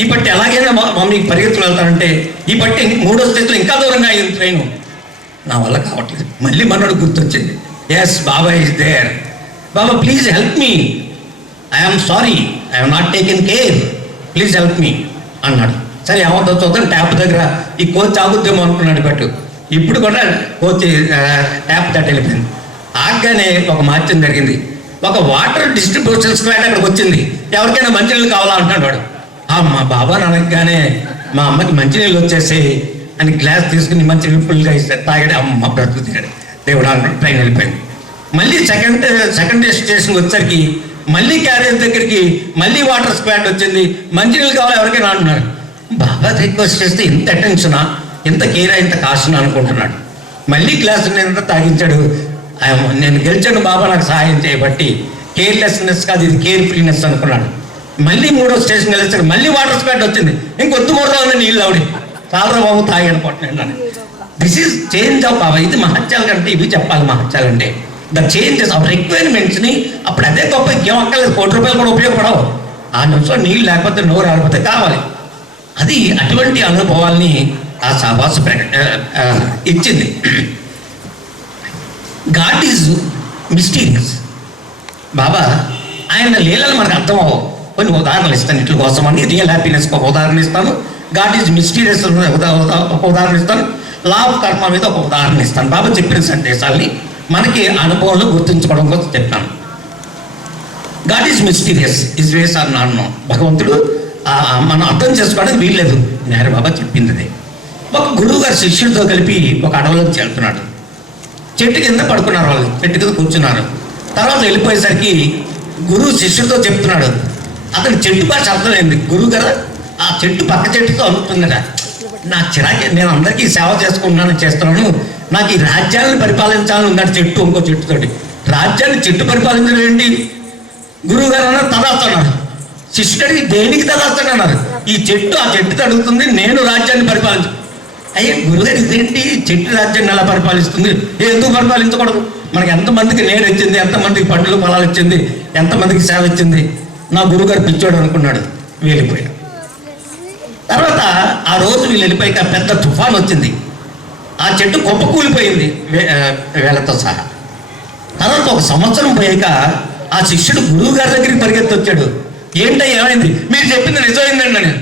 ఈ పట్టి ఎలాగైనా మమ్మీకి పరిగెత్తులు వెళ్తానంటే ఈ పట్టి 3వ స్టేషన్లో ఇంకా దూరంగా అయింది ట్రైను. నా వల్ల కావట్లేదు. మళ్ళీ మనోడు గుర్తొచ్చింది, yes Baba is there, Baba please help me, I'm sorry, I'm not taken care, please help me అన్నాడు. సరే ఏమవుతుందో చూద్దాం, ట్యాప్ దగ్గర ఈ కోచ్ ఆగుద్దేమో అనుకున్నాడు. బట్ ఇప్పుడు కూడా కోచ్ ట్యాప్ దాటి వెళ్ళిపోయింది. ఆగ్గానే ఒక మార్చం జరిగింది. ఒక వాటర్ డిస్ట్రిబ్యూషన్ స్క్వాడ్ అక్కడికి వచ్చింది. ఎవరికైనా మంచినీళ్ళు కావాలా అంటున్నాడు వాడు. మా బాబా అనగానే మా అమ్మకి మంచినీళ్ళు వచ్చేసాయి అని గ్లాస్ తీసుకుని మంచినీళ్ళు ఫుల్గా ఇస్తారు. తాగాడు, అమ్మ బ్రతుకు తిన్నాడు. దేవుడు అనుకుంటే ట్రైన్ వెళ్ళిపోయింది. మళ్ళీ సెకండ్ స్టేషన్కి వచ్చేసరికి మళ్ళీ క్యారేజ్ దగ్గరికి మళ్ళీ వాటర్ స్క్వాడ్ వచ్చింది. మంచినీళ్ళు కావాలి ఎవరికైనా అంటున్నారు. బాబా రిక్వెస్ట్ చేస్తే ఇంత అటెన్షనా, ఇంత కేరా, ఇంత కాస్ట్నా అనుకుంటున్నాడు. మళ్ళీ గ్లాసు నేను తాగించాడు. నేను గెలిచాను బాబా నాకు సహాయం చేయబట్టి, కేర్లెస్నెస్ కాదు ఇది కేర్ఫుల్నెస్ అనుకున్నాడు. మళ్ళీ 3వ స్టేషన్ వెళ్ళేసరికి మళ్ళీ వాటర్ స్క్వాడ్ వచ్చింది. ఇంకొద్దు మూడో ఉన్న నీళ్ళు ఆవిడ చాలా బాబు తాగాను పొట్టను. దిస్ ఈజ్ చేంజ్ ఆఫ్ బాబా. ఇది మహత్యాలు కంటే ఇవి చెప్పాలి. మహత్యాలు అంటే ద చేంజెస్ ఆఫ్ రిక్వైర్మెంట్స్ని. అప్పుడు అదే గొప్ప ఇంకేం అక్కర్లేదు, ₹1 కూడా ఉపయోగపడవు. ఆ నిమిషం నీళ్ళు లేకపోతే నోరు ఆడిపోతే కావాలి. అది అటువంటి అనుభవాల్ని ఆ సహవాస ఇచ్చింది. God is mysterious. బాబా ఆయన లీలలు మనకు అర్థం అవ్వవు. కొన్ని ఉదాహరణలు ఇస్తాను ఇట్ల కోసం అని. రియల్ హ్యాపీనెస్కి ఒక ఉదాహరణ ఇస్తాను, గాడ్ ఈజ్ మిస్టీరియస్ ఒక ఉదాహరణ ఇస్తాను, లా ఆఫ్ కర్మ మీద ఒక ఉదాహరణ ఇస్తాను. బాబా చెప్పిన సందేశాలని మనకి అనుభవంలో గుర్తుంచుకోవడం కోసం చెప్తాను. God is mysterious, his ways are not known. భగవంతుడు మనం అర్థం చేసుకోవడానికి వీల్లేదు. నేరు బాబా చెప్పింది అదే. ఒక గురువు గారు శిష్యుడితో కలిపి ఒక అడవిలోకి వెళ్తున్నాడు. చెట్టు కింద పడుకున్నారు, వాళ్ళు చెట్టు కింద కూర్చున్నారు. తర్వాత వెళ్ళిపోయేసరికి గురువు శిష్యుడితో చెప్తున్నాడు. అతని చెట్టు భాష అర్థమైంది. గురువు గారు ఆ చెట్టు పక్క చెట్టుతో అనుకుంటున్నాడా, నా చిరాకే, నేను అందరికీ సేవ చేసుకుంటున్నాను, చేస్తున్నాను, నాకు ఈ రాజ్యాన్ని పరిపాలించాలని ఉన్నాడు చెట్టు. ఇంకో చెట్టుతోటి రాజ్యాన్ని చెట్టు పరిపాలించడం ఏంటి? గురువు గారు అన్నారు తదాస్తున్నాడు. శిష్యుడికి దేనికి తదాస్తున్నాడు? ఈ చెట్టు ఆ చెట్టుతో అడుగుతుంది, నేను రాజ్యాన్ని పరిపాలించు. అయ్యే గురుగారు ఇదేంటి, చెట్టు రాజ్యాన్ని ఎలా పరిపాలిస్తుంది? ఎందుకు పరిపాలించకూడదు? మనకి ఎంతమందికి నేడు ఇచ్చింది, ఎంతమందికి పండ్లు పొలాలు ఇచ్చింది, ఎంతమందికి సేవ ఇచ్చింది. నా గురుగారు పిచ్చోడు అనుకున్నాడు, వెళ్ళిపోయాడు. తర్వాత ఆ రోజు వీళ్ళు వెళ్ళిపోయాక పెద్ద తుఫాన్ వచ్చింది. ఆ చెట్టు గొప్ప కూలిపోయింది వేళతో సహా. తర్వాత 1 సంవత్సరం పోయాక ఆ శిష్యుడు గురువు గారి దగ్గరికి పరిగెత్తి వచ్చాడు. ఏంటో ఏమైంది? మీరు చెప్పింది నిజమైందండి అని.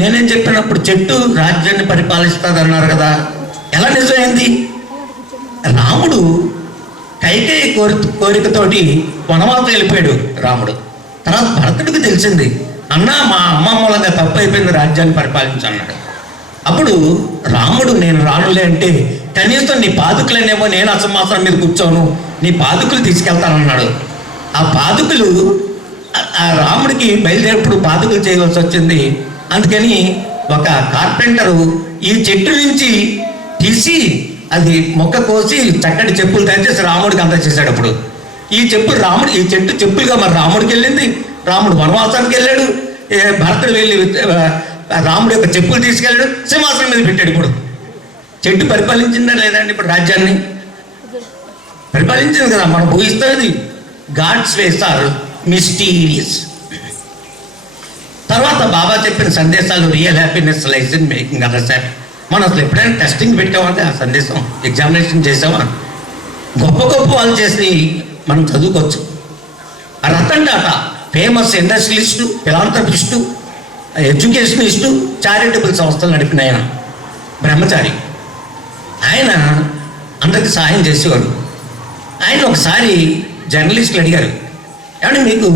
నేనేం చెప్పినప్పుడు చెట్టు రాజ్యాన్ని పరిపాలిస్తుంది అన్నారు కదా, ఎలా నిజమైంది? రాముడు కైకేయి కోరికతోటి వనవాసం వెళ్ళిపోయాడు రాముడు. తర్వాత భరతుడికి తెలిసింది, అన్న మా అమ్మ మూలంగా తప్పు అయిపోయింది, రాజ్యాన్ని పరిపాలించన్నాడు. అప్పుడు రాముడు నేను రానులే అంటే, కనీసం నీ పాదుకులనేమో నేను అసమాసం మీద కూర్చోను, నీ పాదుకులు తీసుకెళ్తానన్నాడు. ఆ పాదుకులు ఆ రాముడికి బయలుదేరప్పుడు పాదుకులు చేయవలసి వచ్చింది. అందుకని ఒక కార్పెంటరు ఈ చెట్టు నుంచి తీసి అది మొక్క కోసి చక్కటి చెప్పులు తయారు చేసి రాముడికి అందజేశాడు. అప్పుడు ఈ చెట్టు చెప్పులుగా మరి రాముడికి వెళ్ళింది. రాముడు వనవాసానికి వెళ్ళాడు. భరతుడు వెళ్ళి రాముడు యొక్క చెప్పులు తీసుకెళ్ళాడు, సింహాసనం మీద పెట్టాడు. ఇప్పుడు చెట్టు పరిపాలించిందా లేదండి? ఇప్పుడు రాజ్యాన్ని పరిపాలించింది కదా, మనం ఊహిస్తుంది. God's ways are mysterious. తర్వాత బాబా చెప్పిన సందేశాలు real happiness lies in making others happy. మనం అసలు ఎప్పుడైనా టెస్టింగ్ పెట్టామంటే ఆ సందేశం ఎగ్జామినేషన్ చేసామా? గొప్ప వాళ్ళు చేసి మనం చదువుకోవచ్చు. Ratan Tata famous industrialist, philanthropist, educationist, charitable సంస్థలు నడిపిన ఆయన బ్రహ్మచారి. ఆయన అందరికి సహాయం చేసేవాడు. ఆయన ఒకసారి జర్నలిస్టులు అడిగారు, ఏమంటే మీకు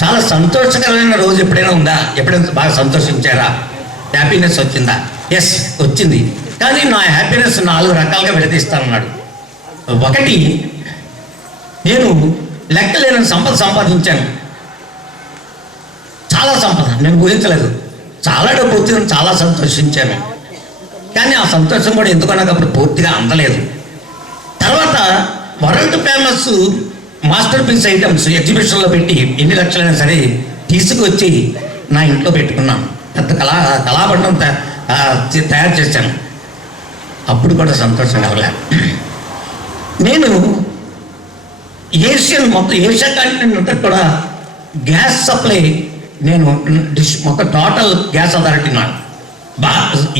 చాలా సంతోషకరమైన రోజు ఎప్పుడైనా ఉందా, ఎప్పుడైనా బాగా సంతోషించారా, హ్యాపీనెస్ వచ్చిందా? ఎస్ వచ్చింది, కానీ నా హ్యాపీనెస్ 4 రకాలుగా విడదీస్తానన్నాడు. ఒకటి, నేను లెక్కలేని సంపద సంపాదించాను, చాలా సంపద నేను ఊహించలేదు, చాలా డబ్బు వచ్చిందని చాలా సంతోషించాను, కానీ ఆ సంతోషం కూడా ఎందుకో నాకు అప్పుడు పూర్తిగా అందలేదు. తర్వాత world famous masterpiece items ఎగ్జిబిషన్లో పెట్టి ఎన్ని లక్షలైనా సరే తీసుకువచ్చి నా ఇంట్లో పెట్టుకున్నాను, పెద్ద కళాబండం తయారు చేశాను, అప్పుడు కూడా సంతోషం కలగలేదు. నేను మొత్తం ఏషియా కాంటినెంట్ అంతా కూడా గ్యాస్ సప్లై నేను మొత్తం టోటల్ గ్యాస్ అథారిటీ నాకు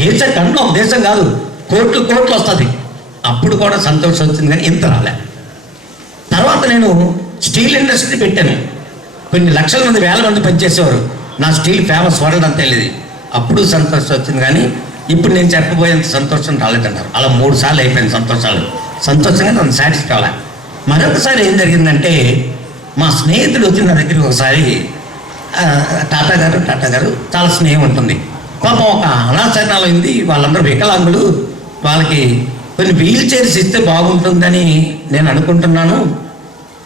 ఏషియా కంటే ఒక దేశం కాదు, కోట్లు వస్తుంది, అప్పుడు కూడా సంతోషం వచ్చింది, కానీ ఇంత రాలే. తర్వాత నేను స్టీల్ ఇండస్ట్రీ పెట్టాను, కొన్ని లక్షల మంది, వేల మంది పనిచేసేవారు, నా స్టీల్ ఫేమస్ వరల్డ్ అంతా వెళ్ళేది, అప్పుడు సంతోషం వచ్చింది, కానీ ఇప్పుడు నేను చెప్పబోయేంత సంతోషం రాలేదన్నారు. అలా 3 సార్లు అయిపోయింది సంతోషంగా నన్ను సాటిస్ఫై అవ్వాలి. మరొకసారి ఏం జరిగిందంటే, మా స్నేహితుడు వచ్చి నా దగ్గరికి ఒకసారి, టాటా గారు చాలా స్నేహం ఉంటుంది, పాపం ఒక అనాశరణాలు అయింది, వాళ్ళందరూ వికలాంగులు, వాళ్ళకి కొన్ని వీల్ చైర్స్ ఇస్తే బాగుంటుందని నేను అనుకుంటున్నాను,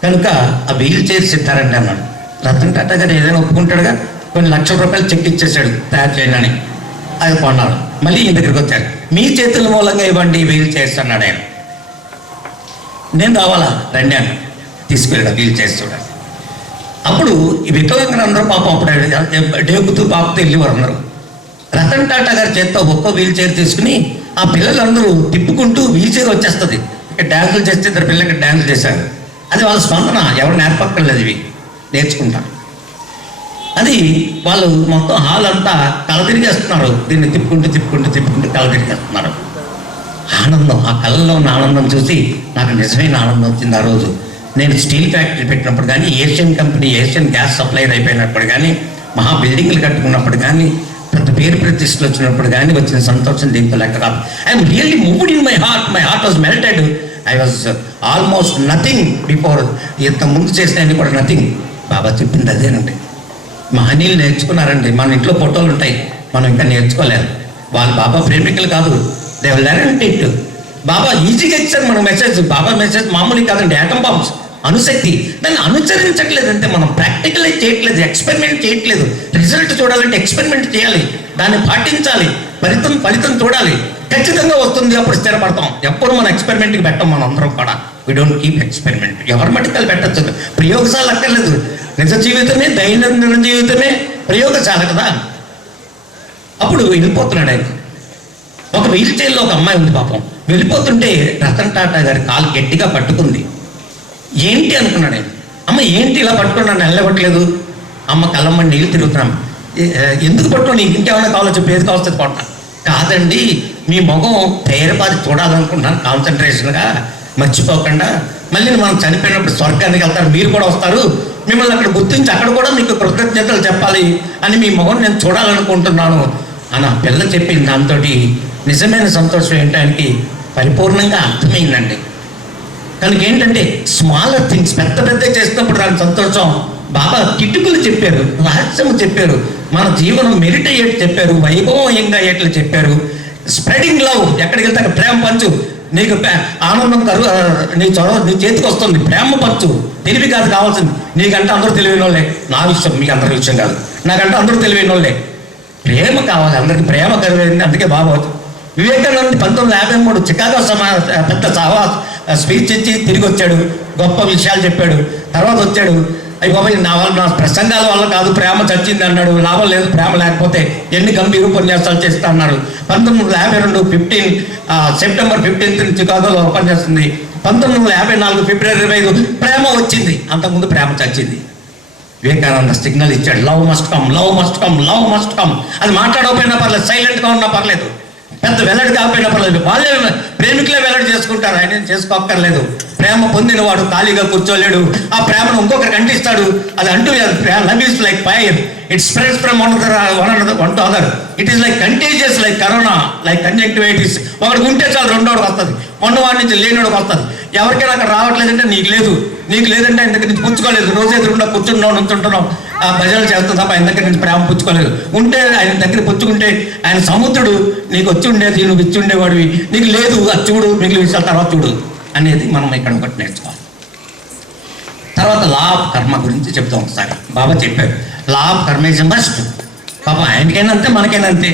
కనుక ఆ వీల్ చైర్స్ ఇస్తారంటే అన్నాడు. రతన్ టాటా గారు ఏదైనా ఒప్పుకుంటాడుగా, కొన్ని లక్షల రూపాయలు చెక్ ఇచ్చేసాడు తయారు చేయడానికి, అది కొన్నాడు. మళ్ళీ ఈ దగ్గరికి వచ్చాడు, మీ చేతుల మూలంగా ఇవ్వండి వీల్ చైర్స్ అన్నాడు ఆయన. నేను రావాలా, రండి అన్న, తీసుకెళ్ళాడు వీల్ చైర్స్ చూడాలి. అప్పుడు ఈ వికలాంగులు అందరూ పాపం అప్పుడు డేగుతూ పాపుతూ వెళ్ళేవారు అందరూ. రతన్ టాటా గారి చేత్తో ఒక్కో వీల్ చైర్ తీసుకుని ఆ పిల్లలందరూ తిప్పుకుంటూ వీల్ చైర్ వచ్చేస్తుంది, ఇక్కడ డ్యాన్సులు చేస్తే 2 పిల్లలకి డ్యాన్స్ చేశారు, అది వాళ్ళ స్పందన, ఎవరు నేర్పక్కర్లేదు, ఇవి నేర్చుకుంటారు. అది వాళ్ళు మొత్తం హాల్ అంతా కలతిరిగేస్తున్నారు, దీన్ని తిప్పుకుంటూ కలతిరిగేస్తున్నారు. ఆనందం, ఆ కళ్ళలో ఉన్న ఆనందం చూసి నాకు నిజమైన ఆనందం వచ్చింది. ఆ రోజు నేను స్టీల్ ఫ్యాక్టరీ పెట్టినప్పుడు కానీ, ఏషియన్ గ్యాస్ సప్లైర్ అయిపోయినప్పుడు కానీ, మహా బిల్డింగ్లు కట్టుకున్నప్పుడు కానీ, పెద్ద పేరు ప్రతిష్టలు వచ్చినప్పుడు కానీ వచ్చిన సంతోషం దీంతో లెక్క కాదు. I'm really moved in my heart was melted. I was almost nothing before. ఇంత ముందు చేసిన కూడా నథింగ్. బాబా చెప్పింది అదేనండి. మహనీయులు నేర్చుకున్నారండి. మన ఇంట్లో ఫోటోలు ఉంటాయి, మనం ఇంకా నేర్చుకోలేదు. వాళ్ళు బాబా ప్రేమికులు కాదు, దే విల్ లెర్న్ ఇట్. బాబా ఈజీగా ఇచ్చారు మన మెసేజ్. బాబా మెసేజ్ మామూలు కాదండి, యాటమ్ బాంబ్స్, అణుశక్తి. దాన్ని అనుసరించట్లేదు అంటే, మనం ప్రాక్టికలైజ్ చేయట్లేదు, ఎక్స్పెరిమెంట్ చేయట్లేదు. రిజల్ట్ చూడాలంటే ఎక్స్పెరిమెంట్ చేయాలి, దాన్ని పాటించాలి, ఫలితం చూడాలి, ఖచ్చితంగా వస్తుంది, అప్పుడు స్థిరపడతాం. ఎప్పుడు మన ఎక్స్పెరిమెంట్కి పెట్టం, మనం అందరం కూడా వీ డోంట్ కీప్ ఎక్స్పెరిమెంట్. ఎవరి మట్టికలు పెట్టచ్చు, ప్రయోగశాల అక్కర్లేదు. నిజ జీవితమే, దైనందిన జీవితమే ప్రయోగశాల కదా. అప్పుడు వెళ్ళిపోతున్నాడు ఆయన. ఒక వీల్ చైర్లో ఒక అమ్మాయి ఉంది, పాపం వెళ్ళిపోతుంటే రతన్ టాటా గారి కాలు గట్టిగా పట్టుకుంది. ఏంటి అనుకున్నాడు ఆయన. అమ్మ ఏంటి ఇలా పట్టుకున్నాను, వెళ్ళవట్లేదు. అమ్మ కళ్ళమ్మ నీళ్ళు తిరుగుతున్నాం. ఎందుకు పట్టుకుని, నీకు ఇంకేమైనా కావాలో చెప్పి, ఏది కావస్తుంది పట్ట. కాదండి, మీ ముఖం తేరపాది చూడాలనుకుంటున్నాను, కాన్సన్ట్రేషన్గా, మర్చిపోకుండా. మళ్ళీ మనం చనిపోయినప్పుడు స్వర్గానికి వెళ్తారు, మీరు కూడా వస్తారు, మిమ్మల్ని అక్కడ గుర్తించి అక్కడ కూడా మీకు కృతజ్ఞతలు చెప్పాలి అని మీ మొహం నేను చూడాలనుకుంటున్నాను అని ఆ పిల్ల చెప్పింది. దాంతో నిజమైన సంతోషం ఏంటానికి పరిపూర్ణంగా అర్థమైందండి. కనుక ఏంటంటే, స్మాలర్ థింగ్స్ పెద్ద చేసినప్పుడు దాని సంతోషం. బాబా కిటుకులు చెప్పారు, రహస్యము చెప్పారు, మన జీవనం మెరిట్ అయ్యేట్టు చెప్పారు, వైభవంగా అయ్యేట్లు చెప్పారు. స్ప్రెడింగ్ లవ్, ఎక్కడికి వెళ్తే అక్కడ ప్రేమ పంచు, నీకు ఆనందం నీ చేతికి వస్తుంది, ప్రేమ పంచు. తెలివి కాదు కావాల్సింది, నీకంటే అందరూ తెలివైన వాళ్ళే. నా విషయం మీకు అందరి విషయం కాదు, నాకంటే అందరూ తెలివైన వాళ్ళే. ప్రేమ కావాలి, అందరికి ప్రేమ కరువైంది. అందుకే బాబా వివేకానంద 1953 చికాగో పెద్ద స్పీచ్ ఇచ్చి తిరిగి వచ్చాడు, గొప్ప విషయాలు చెప్పాడు. తర్వాత వచ్చాడు, అయ్యి బాబా నా ప్రసంగాల వల్ల కాదు ప్రేమ చచ్చింది అన్నాడు. లాభం లేదు, ప్రేమ లేకపోతే ఎన్ని గంభీర ఉపన్యాసాలు చేస్తా అన్నాడు. 1952 సెప్టెంబర్ 15 చికాగోలో ఉపన్యాసింది. 1954 ఫిబ్రవరి 25 ప్రేమ వచ్చింది. అంతకుముందు ప్రేమ చచ్చింది. వివేకానంద సిగ్నల్ ఇచ్చాడు, love must come, love must come, love must come. అది మాట్లాడకపోయినా పర్లేదు, సైలెంట్గా ఉన్నా పర్లేదు, పెద్ద వెల్లడి కాకపోయినా పర్లేదు, వాళ్ళే ప్రేమికులే వెల్లడి చేసుకుంటారు, ఆయన చేసుకోక్కర్లేదు. ప్రేమ పొందినవాడు ఖాళీగా కూర్చోలేడు, ఆ ప్రేమను ఇంకొకరికి అంటిస్తాడు. అది అంటూ love is like fire, it spreads from one to other. It is like contagious, like corona, like conjunctivitis. ఒకడికి ఉంటే చాలు రెండోడికి వస్తుంది, ఉన్నవాడి నుంచి లేనివాడికి వస్తుంది. ఎవరికైనా అక్కడ రావట్లేదంటే నీకు లేదు, నీకు లేదంటే ఆయన దగ్గర నుంచి పుచ్చుకోలేదు. రోజు ఎదురుకుండా కూర్చుంటున్నావు, నుంచుంటున్నావు, భజనలు చేస్తుంది తప్ప ఆయన దగ్గర నుంచి ప్రేమ పుచ్చుకోలేదు. ఉంటే ఆయన దగ్గర పుచ్చుకుంటే ఆయన సముద్రుడు, నీకు వచ్చి ఉండేది నువ్వు ఇచ్చి ఉండేవాడివి, నీకు లేదు అది చూడు, మిగిలిన విషయాల తర్వాత చూడు అనేది మనం ఇక్కడ ఒకటి నేర్చుకోవాలి. తర్వాత లా ఆఫ్ కర్మ గురించి చెప్తాం ఒకసారి. బాబా చెప్పారు లా ఆఫ్ కర్మ ఇస్ మస్ట్. పాప ఆయనకైనా అంతే, మనకైనా అంతే.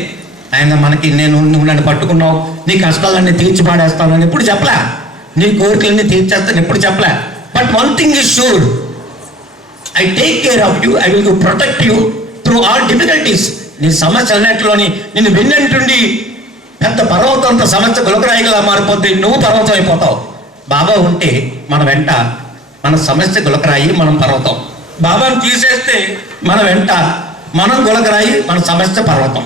ఆయన మనకి నువ్వు నన్ను పట్టుకున్నావు, నీ కష్టాలన్నీ తీర్చి పాడేస్తాను అని ఎప్పుడు చెప్పలే, నీ కోరికలన్నీ తీర్చేస్తాను ఎప్పుడు చెప్పలే. But one thing is sure, I take care of you, I will protect you through all difficulties. నీ సమస్యలన్నింటిలోని నిన్ను వెన్నంటుండి పెద్ద పర్వతంతో సమస్య గులకరాయిగా మారిపోతే నువ్వు పర్వతం అయిపోతావు. బాబా ఉంటే మన వెంట మన సమస్య గులకరాయి, మనం పర్వతం. బాబాను తీసేస్తే మన వెంట మనం గులకరాయి, మన సమస్య పర్వతం.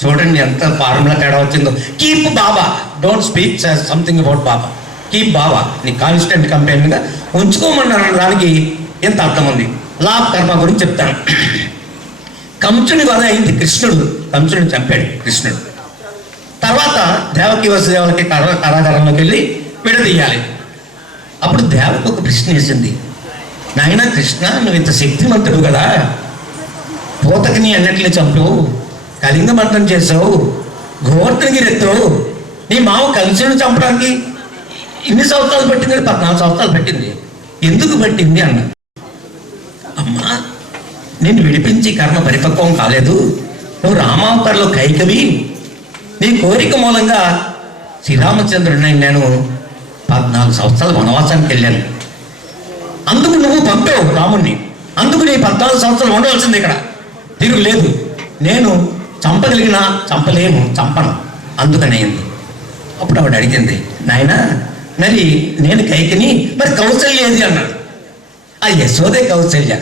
చూడండి ఎంత ఫార్ములా తేడా వచ్చిందో. Keep Baba, don't speak something about Baba. Keep Baba, నీ కాన్స్టెంట్ కంపెనీగా ఉంచుకోమన్న దానికి ఎంత అర్థం ఉంది. లా ఆఫ్ కర్మ గురించి చెప్తాను. కంసుని వధ అయింది, కృష్ణుడు కంసుని చంపాడు కృష్ణుడు. తర్వాత దేవకి వసుదేవులకి కారాగారంలోకి వెళ్ళి విడదీయాలి. అప్పుడు దేవకి ఒక ప్రశ్న వేసింది, నాయన కృష్ణ, నువ్వు ఇంత శక్తిమంతుడు కదా, పోతకిని అన్నట్లే చంపావు, కళింగ మంత్రం చేసావు, గోవర్ధనగిరి ఎత్తావు, నీ మామ కంసుని చంపడానికి ఇన్ని సంవత్సరాలు పట్టింది? 14 సంవత్సరాలు పట్టింది. ఎందుకు పట్టింది అన్న. అమ్మా, నేను విడిపించి కర్మ పరిపక్వం కాలేదు, నువ్వు రామావతారంలో కైకవి, నీ కోరిక మూలంగా శ్రీరామచంద్రుడిని నేను 14 సంవత్సరాలు వనవాసానికి వెళ్ళాను, అందుకు నువ్వు పంపావు రాముణ్ణి, అందుకు నీ 14 సంవత్సరాలు ఉండవలసింది, ఇక్కడ తిరుగు లేదు. నేను చంపగలిగినా చంపలేను, చంపను, అందుకనేది. అప్పుడు ఆవిడ అడిగింది, నాయన మరి నేను కైకిని, మరి కౌశల్య ఏది అన్నాడు. ఆ యశోదే కౌశల్య.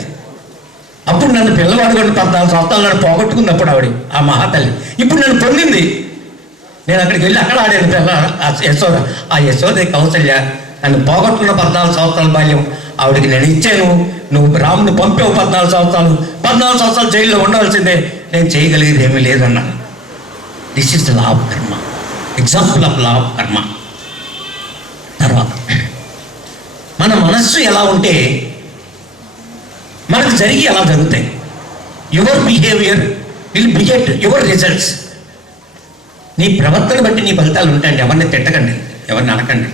అప్పుడు నన్ను పిల్లవాడు కూడా 14 సంవత్సరాలు నన్ను పోగొట్టుకున్నప్పుడు ఆవిడ, ఆ మహాతల్లి ఇప్పుడు నన్ను పొందింది. నేను అక్కడికి వెళ్ళి అక్కడ ఆడాను పిల్ల యశోద. ఆ యశోదే కౌశల్య నన్ను పోగొట్టుకున్న 14 సంవత్సరాల బాల్యం ఆవిడకి నేను ఇచ్చాను. నువ్వు రాముని పంపావు 14 సంవత్సరాలు, 14 సంవత్సరాలు జైల్లో ఉండవలసిందే, నేను చేయగలిగేది ఏమీ లేదన్నా. This is the law of కర్మ, ఎగ్జాంపుల్ ఆఫ్ లా ఆఫ్ కర్మ. తర్వాత మన మనస్సు ఎలా ఉంటే మనకు జరిగి ఎలా జరుగుతాయి. Your behaviour will beget your results. నీ ప్రవర్తన బట్టి నీ ఫలితాలు ఉంటాయండి. ఎవరిని తిట్టకండి, ఎవరిని అనకండి.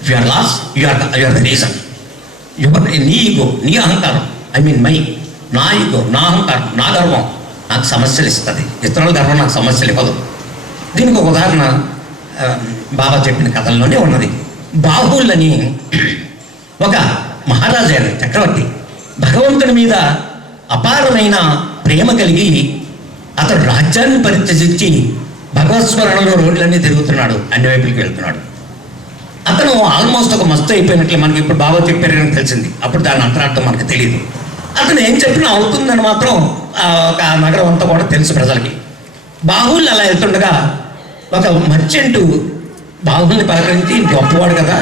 If you are lost, you are the reason. నీ ఈగో, నీ అహంకారం, ఐ మీన్ నా ఈగో, నా అహంకారం, నా గర్వం నాకు సమస్యలు ఇస్తుంది, ఇతరుల గర్వం నాకు సమస్యలు ఇవ్వదు. దీనికి ఒక ఉదాహరణ బాబా చెప్పిన కథల్లోనే ఉన్నది. బాహుళ్ళని ఒక మహారాజా చక్రవర్తి భగవంతుని మీద అపారమైన ప్రేమ కలిగి అతడు రాజ్యాన్ని పరిత్యజించి భగవత్స్మరణలో రోడ్లన్నీ తిరుగుతున్నాడు, అన్ని వైపులకి వెళ్తున్నాడు. అతను ఆల్మోస్ట్ ఒక మస్తు అయిపోయినట్లు మనకి ఇప్పుడు బాబా చెప్పారని తెలిసింది. అప్పుడు దాని అంతరార్థం మనకు తెలియదు. అతను ఏం చెప్పినా అవుతుందని మాత్రం ఒక నగరం అంతా కూడా తెలుసు ప్రజలకి. బాహుళ్ళు అలా వెళ్తుండగా ఒక మర్చెంటు బాహుల్ని పలకరించి, గొప్పవాడు కదా,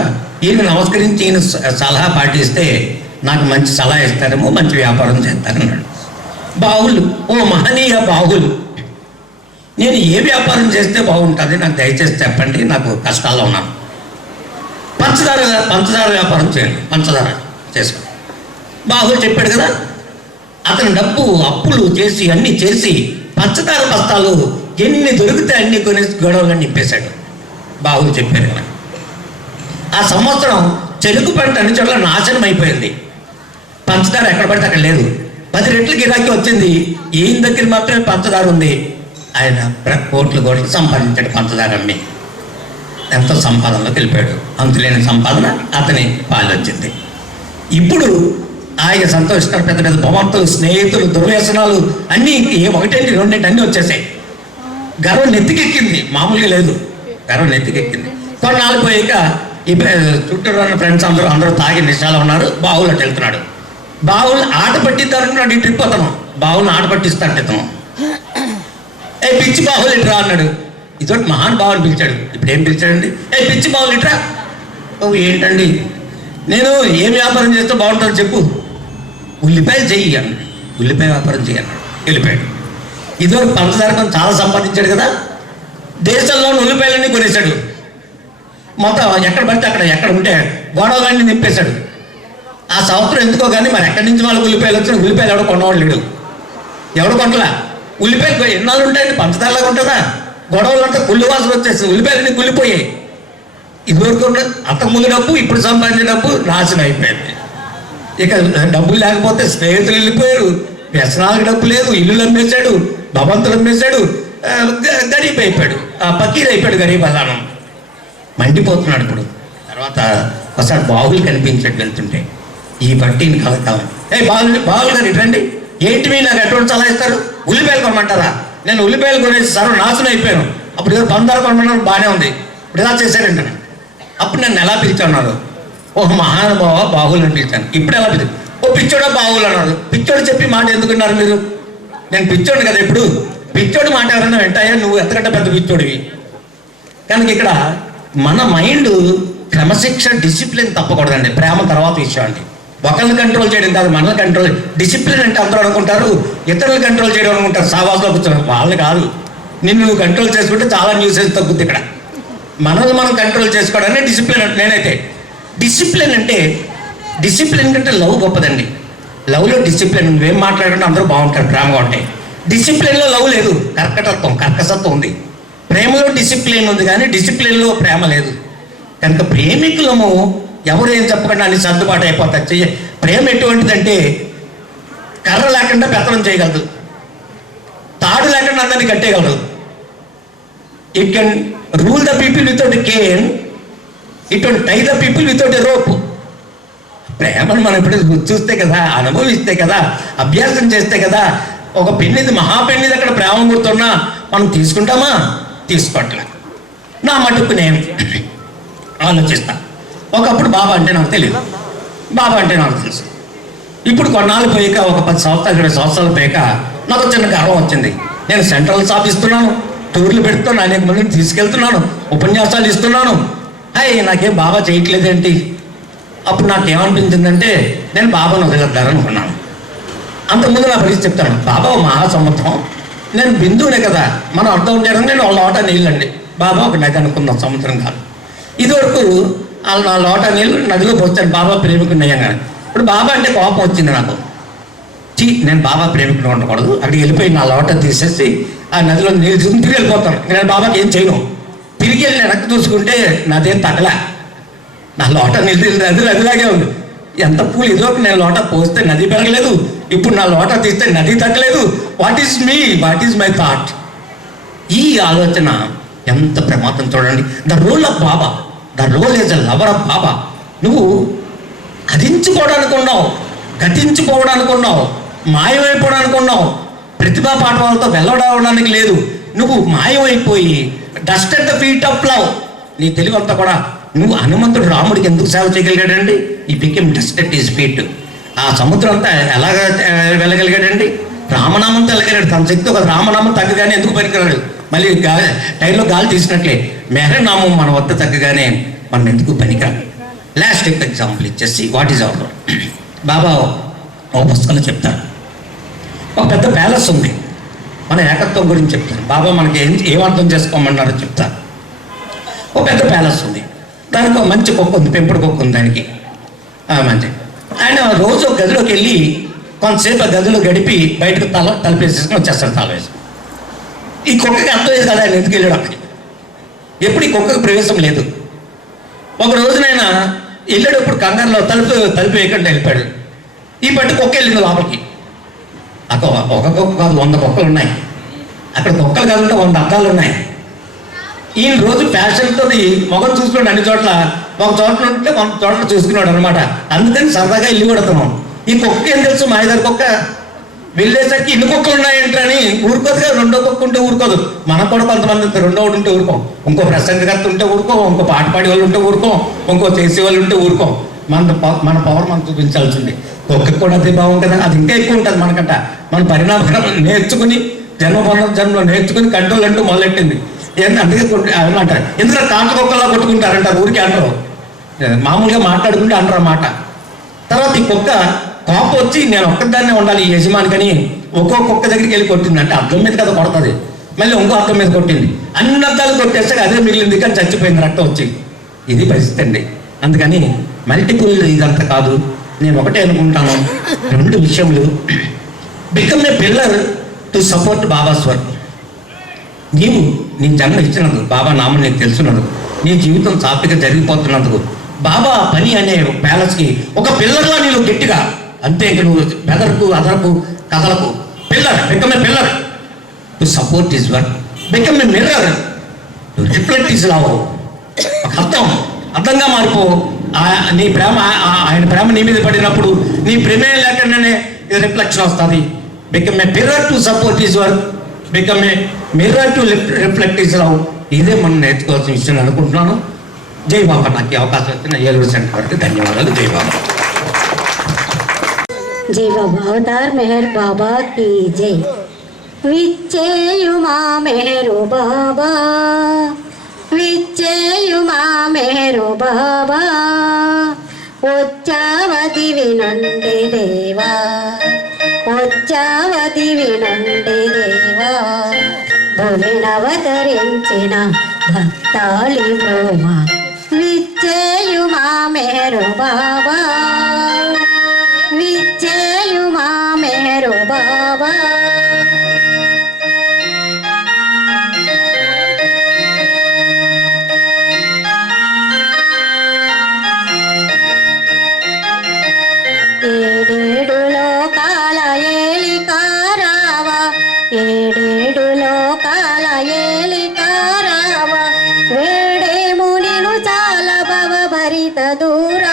ఈయన నమస్కరించి ఈయన సలహా పాటిస్తే నాకు మంచి సలహా ఇస్తారేమో, మంచి వ్యాపారం చేస్తారన్నాడు. బాహుళ్ళు, ఓ మహనీయ బాహులు, నేను ఏ వ్యాపారం చేస్తే బాగుంటుంది, నాకు దయచేసి చెప్పండి, నాకు కష్టాల్లో ఉన్నాను. పంచదార వ్యాపారం చేయండి, పంచదార చేసుకో. బాహులు చెప్పాడు కదా. అతను అప్పులు చేసి అన్ని చేసి పంచదార బస్తాలు ఎన్ని దొరికితే అన్ని కొని గొడవలు నింపేశాడు. బాహులు చెప్పారు కదా. ఆ సంవత్సరం చెరుకు పంట అన్ని చోట్ల నాశనం అయిపోయింది. పంచదార ఎక్కడ పడితే అక్కడ లేదు. 10 రెట్లు గిరాకీ వచ్చింది. ఈయన దగ్గర మాత్రమే పంచదార ఉంది. ఆయన కోట్లు సంపాదించాడు పంచదార అమ్మి. ఎంతో సంపాదనలోకి వెళ్ళిపోయాడు. అంతులేని సంపాదన అతని పాలు వచ్చింది. ఇప్పుడు ఆయన సంతోషిస్తారు. పెద్ద పెద్ద భవంతులు, స్నేహితులు, దుర్వ్యసనాలు అన్నీ ఒకటేంటి రెండింటి అన్నీ వచ్చేసాయి. గర్వం నెత్తికెక్కింది, మామూలుగా లేదు, గర్వం నెత్తికెక్కింది. కొన్నాళ్ళు పోయాక ఈ చుట్టూ ఉన్న ఫ్రెండ్స్ అందరూ తాగి నిశాలో ఉన్నారు. బావులు అటు వెళ్తున్నాడు. బావులు ఆట పట్టిద్దారనుకున్నాడు ఈ ట్రిప్. అతను బావులను ఆట పట్టిస్తాడు. ఇతను పిచ్చి బాహులు ఇటు రా అన్నాడు. ఇదొకటి మహానుభావుని పిలిచాడు. ఇప్పుడు ఏం పిలిచాడండి? పిచ్చి బావులు ఇట్రా. ఏంటండి, నేను ఏం వ్యాపారం చేస్తే బాగుంటుందో చెప్పు. ఉల్లిపాయలు చెయ్యి అన్నాడు. ఉల్లిపాయ వ్యాపారం చెయ్యి అన్నాడు. వెళ్ళిపోయాడు. ఇదివరకు పంచదార చాలా సంపాదించాడు కదా, దేశంలో ఉల్లిపాయలన్నీ కొనేశాడు. మొత్తం ఎక్కడ పడితే ఎక్కడ ఉంటే గొడవలన్నీ నింపేశాడు. ఆ సంవత్సరం ఎందుకో కానీ మరి ఎక్కడి నుంచి వాళ్ళకి ఉల్లిపాయలు వచ్చిన ఉల్లిపాయలు ఎవడో కొన్నవాళ్ళు లేడు. ఎవడు కొనలా. ఉల్లిపాయలు ఎన్నాళ్ళు ఉంటాయండి, పంచదారలాగా ఉంటుందా? గొడవలు అంటే కుళ్ళు వాసన వచ్చేసి ఉల్లిపాయలన్నీ కుళ్ళిపోయాయి. ఇదివరకు అంతకుముందు డబ్బు, ఇప్పుడు సంపాదించిన డబ్బు నాశనం అయిపోయింది. ఇక డబ్బులు లేకపోతే స్నేహితులు వెళ్ళిపోయారు, వ్యసనాలకు డబ్బు లేదు, ఇల్లులు అమ్మేశాడు, భవంతులు అమ్మేశాడు, గరీబ్ అయిపోయాడు, పకీర్ అయిపోయాడు, గరీబ్ అలానం మండిపోతున్నాడు. ఇప్పుడు తర్వాత ఒకసారి బావులు కనిపించాడు వెళ్తుంటే, ఈ బట్టిని కలుగుతామని. బావులు గారు ఇటండి, ఏంటి మీరు నాకు ఎటువంటి సలహా ఇస్తారు? ఉల్లిపాయలు కొనమంటారా? నేను ఉల్లిపాయలు కొనేసి సర్వనాశనం అయిపోయాను. అప్పుడు ఏదో పందారు కొనమన్నారు, బాగానే ఉంది, ఇప్పుడు ఇలా చేశారంటాను. అప్పుడు నన్ను ఎలా పిలిచాన్నారు? ఓహ్ మహానుభావ బాహువులను పిలిచాను. ఇప్పుడు ఎలా పిలిచాను? ఓ పిచ్చోడా బాహువులు అన్నారు. పిచ్చోడు చెప్పి మాట ఎందుకున్నారు మీరు? నేను పిచ్చోడు కదా. ఇప్పుడు పిచ్చోడు మాట ఎవరైనా వెంటాయా? నువ్వు ఎంతకంటే పెద్ద పిచ్చోడివి. కనుక ఇక్కడ మన మైండ్ క్రమశిక్షణ, డిసిప్లిన్ తప్పకూడదండి. ప్రేమ తర్వాత విషయం అండి. ఒకరిని కంట్రోల్ చేయడం కాదు, మనల్ని కంట్రోల్. డిసిప్లిన్ అంటే అందరూ అనుకుంటారు ఇతరులు కంట్రోల్ చేయడం అనుకుంటారు. సావాసులో కూర్చోడం వాళ్ళు కాదు. నిన్ను నువ్వు కంట్రోల్ చేసుకుంటే చాలా న్యూసెస్ తగ్గుద్ది. ఇక్కడ మనల్ని మనం కంట్రోల్ చేసుకోవడాన్ని డిసిప్లిన్ అంటే. నేనైతే డిసిప్లిన్ అంటే, డిసిప్లిన్ కంటే లవ్ గొప్పదండి. లవ్లో డిసిప్లిన్, నువ్వేం మాట్లాడంటే అందరూ బాగుంటారు, ప్రేమగా ఉంటాయి. డిసిప్లిన్లో లవ్ లేదు, కర్కసత్వం ఉంది. ప్రేమలో డిసిప్లిన్ ఉంది కానీ డిసిప్లిన్లో ప్రేమ లేదు. కనుక ప్రేమికులము ఎవరు ఏం చెప్పకుండా అన్ని సర్దుబాటు అయిపోతారు. ప్రేమ ఎటువంటిదంటే కర్ర లేకుండా పెత్తనం చేయగలదు, తాడు లేకుండా అందరినీ కట్టేయగలదు. It can rule the people without a cane, it can tie the people without a rope. ప్రేమను మనం ఇప్పుడు చూస్తే కదా, అనుభవిస్తే కదా, అభ్యాసం చేస్తే కదా. ఒక పెన్నిది, మహాపెన్నిది అక్కడ ప్రేమ గుర్తున్నా మనం తీసుకుంటామా? తీసుకోవట్లే. నా మటుకు నేను ఆలోచిస్తా. ఒకప్పుడు బాబా అంటే నాకు తెలియదు, బాబా అంటే నాకు తెలుసు. ఇప్పుడు కొన్నాళ్ళు పోయాక, ఒక 10 సంవత్సరాలు 20 సంవత్సరాలు పోయాక నాకు చిన్న గర్వం వచ్చింది. నేను సెంట్రల్ ఇస్తున్నాను, టూర్లు పెడుతున్నాను, అనేక మందిని తీసుకెళ్తున్నాను, ఉపన్యాసాలు ఇస్తున్నాను. నాకేం బాబా చేయట్లేదేంటి? అప్పుడు నాకేమనిపించిందంటే నేను బాబాను వదిలేద్దారనుకున్నాను. అంతకుముందు నా పరిస్థితి చెప్తాను. బాబా మహాసముద్రం, నేను బిందువునే కదా, మనం అర్థం చేయడం. నేను వాళ్ళ లోట నీళ్ళండి, బాబా ఒక నది అనుకుందాం, సముద్రం కాదు. ఇదివరకు వాళ్ళు నా లోట నీళ్ళు నదిలో పోస్తాను, బాబా ప్రేమికున్నాయంగా. ఇప్పుడు బాబా అంటే కోపం వచ్చింది నాకు. నేను బాబా ప్రేమికుడు ఉండకూడదు, అక్కడికి వెళ్ళిపోయి నా లోట తీసేసి ఆ నదిలో నీళ్ళు చూసి తిరిగి వెళ్ళిపోతాను. నేను బాబాకి ఏం చేయను. తిరిగి వెళ్ళి వెనక్కి చూసుకుంటే నాదేం తగలా, నా లోట నీళ్ళు నదిలాగే ఉంది. ఎంత పూలు ఇదివరకు నేను లోట పోస్తే నది పెరగలేదు, ఇప్పుడు నా లోట తీస్తే నది తగ్గలేదు. What is me, what is my thought? ఈ ఆలోచన ఎంత ప్రమాదం చూడండి. The role of Baba, the role is a lover of Baba. నువ్వు హరించుకోవడానికి ఉన్నావు, గతించుకోవడానికి ఉన్నావు, మాయమైపోవడానికి ఉన్నావు. ప్రతిభా పాఠవాలతో వెళ్ళడానికి లేదు. నువ్వు మాయమైపోయి dust at the feet of love. నీ తెలివి అంతా కూడా, నువ్వు హనుమంతుడు రాముడికి ఎందుకు సేవ చేయగలిగాడండి? He became dust at his feet. ఆ సముద్రం అంతా ఎలాగ వెళ్ళగలిగాడండి? రామనామంతో వెళ్ళగలిగాడు. తన శక్తి ఒక రామనామం తగ్గగానే ఎందుకు పనికిరాడు? మళ్ళీ టైంలో గాలి తీసినట్లే మెహరనామం మన వద్ద తగ్గగానే మనం ఎందుకు పనికిరాడు? లాస్ట్ ఎగ్జాంపుల్ ఇచ్చేసి వాట్ ఈజ్ అవర్ బాబా ఓ పుస్తకంలో చెప్తారు. ఒక పెద్ద ప్యాలెస్ ఉంది, మన ఏకత్వం గురించి చెప్తారు. బాబా మనకి ఏం అర్థం చేసుకోమన్నారో చెప్తారు. ఒక పెద్ద ప్యాలెస్ ఉంది, దానికి ఒక మంచి కుక్క ఉంది, పెంపుడు కుక్క ఉంది దానికి మంచి. ఆయన రోజు ఒక గదిలోకి వెళ్ళి కొంతసేపు ఆ గదిలో గడిపి బయటకు తలపేసేసుకుని వచ్చేస్తాడు తాళం వేసి. ఈ కుక్కకి అర్థం లేదు కదా ఆయన ఎందుకు వెళ్ళాడు అక్కడికి. ఎప్పుడు ఈ కుక్కకి ప్రవేశం లేదు. ఒక రోజునైనా వెళ్ళేటప్పుడు కంగారులో తలుపు వేయకుండా వెళ్ళిపోయాడు. ఈ బట్టి కుక్క వెళ్ళింది లోపలికి. అక్కడ ఒక కుక్క కాదు 100 కుక్కలు ఉన్నాయి అక్కడ. కుక్కలు కాదంటే 100 అద్దాలు ఉన్నాయి. ఈయన రోజు ఫ్యాషన్తో మొగం చూసుకున్నాడు అన్ని చోట్ల. ఒక చోట ఉంటే 100 చోట్ల చూసుకున్నాడు అనమాట. అందుకని సరదాగా ఇల్లు కొడుతున్నాం. ఈ కుక్క ఏం తెలుసు, మా ఇద్దరు కుక్క వెళ్ళేసరికి ఇన్ని కుక్కలు ఉన్నాయంటని ఊరుకోదుగా. 2వ కుక్క ఉంటే ఊరుకోదు. మనకు కూడా కొంతమంది 2వ ఉంటే ఊరుకోం, ఇంకో ప్రసంగకర్త ఉంటే ఊరుకోం, ఇంకో పాట పాడే వాళ్ళు ఉంటే ఊరుకోం, ఇంకో చేసే వాళ్ళు ఉంటే ఊరుకోం. మన పవర్ మనం చూపించాల్సింది. కుక్కకి కూడా అదే భావం కదా, అది ఇంకా ఎక్కువ ఉంటుంది మనకంట. మన పరిణామం నేర్చుకుని జన్మలో నేర్చుకుని కంట్రోల్ అంటూ మొదలెట్టింది. అందుకే అంటారు, ఎందుకంటే కాంట కుక్కలా కొట్టుకుంటారంటారు, ఊరికి అంటారు, మామూలుగా మాట్లాడుకుంటే అంటారు అన్నమాట. తర్వాత ఈ కుక్క కోపం వచ్చి నేను ఒక్కదాన్నే ఉండాలి ఈ యజమానికని ఒక్కో కుక్క దగ్గరికి వెళ్ళి కొట్టింది. అంటే అద్దం మీద కదా కొడుతుంది, మళ్ళీ ఇంకో అద్దం మీద కొట్టింది, అన్ని అద్దాలు కొట్టేస్తే అదే మిగిలింది కానీ చచ్చిపోయింది రక్తం వచ్చి. ఇది పరిస్థితి అండి. అందుకని మల్టిపుల్ ఇదంతా కాదు, నేను ఒకటే అనుకుంటాను, 2 విషయములు. Become a pillar to support babas work. నీవు నీ జన్మ ఇచ్చినందుకు, బాబా నామం నీకు తెలుసున్నందుకు, నీ జీవితం సాఫీగా జరిగిపోతున్నందుకు, బాబా పని అనే ప్యాలెస్కి ఒక పిల్లర్లా నీవు గట్టిగా, అంతే ఇంక నువ్వు బెదరకు అదరకు కథలకు pillar. Become a pillar to support his work. Become a mirror to reflect his love. ఒక అర్థంగా మారిపో. నీ ప్రేమ, ఆయన ప్రేమ నీ మీద పడినప్పుడు నీ ప్రేమే లేకుండానే రిఫ్లెక్షన్ వస్తుంది. Become a mirror to support his work, become a mirror to reflect his love. ఇదే మనం నేర్చుకోవాల్సిన విషయం అనుకుంటున్నాను. జై బాబా. నాకు ఈ అవకాశం వచ్చిన ఏలూరు సెంటర్ వరకు ధన్యవాదాలు. జై బాబా. జై బాబా. అవతార్ మెహర్ బాబా की जय. విచ్చేయుమా మెహరు బాబా, విచ్చేయుమా మెహరు బాబా, వచ్చావతి వినండి దేవా, వచ్చావతి వినండి దేవా, భువినవతరించిన భక్తాళి బ్రోమ, విచ్చేయుమా మెహరు బాబా, విచ్చేయుమా మెహరు బాబా. ఏడేడు లోకాల ఏలికారావా, ఏడేడు లోకాల ఏలికారావా, వేడేము నిను చాలా భవభరిత దూర,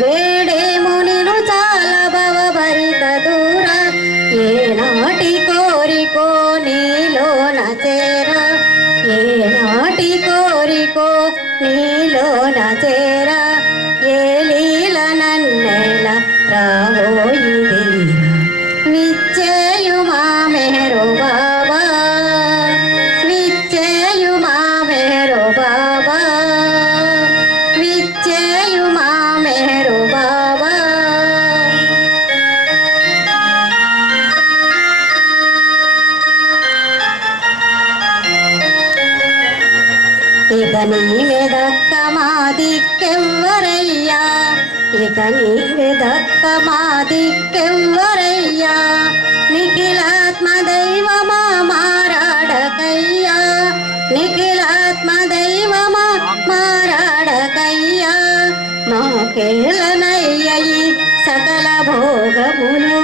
వేడేము నిను చాలా భవభరిత దూర, ఏనాటి కోరికో నీలోన చేరా, ఏనాటి కోరికో నీలోన చేరా, ఏ లీల నన్నేల రావోయిదేరా, విచ్చేయుమా మెహరు బాబా, విచ్చేయుమా మెహరు బాబా, విచ్చేయుమా మెహరు బాబా. ఇక నీవే దక్క మా దిక్కెవ్వరయ్యా, ఇక నీవే దక్క మా దిక్కెవ్వరయ్యా, నిఖిలాత్మ దైవమా మారాడకయ్యా, నిఖిలాత్మ దైవమా మారాడకయ్యా, మాకేలనయ్యయి సకల భోగములు,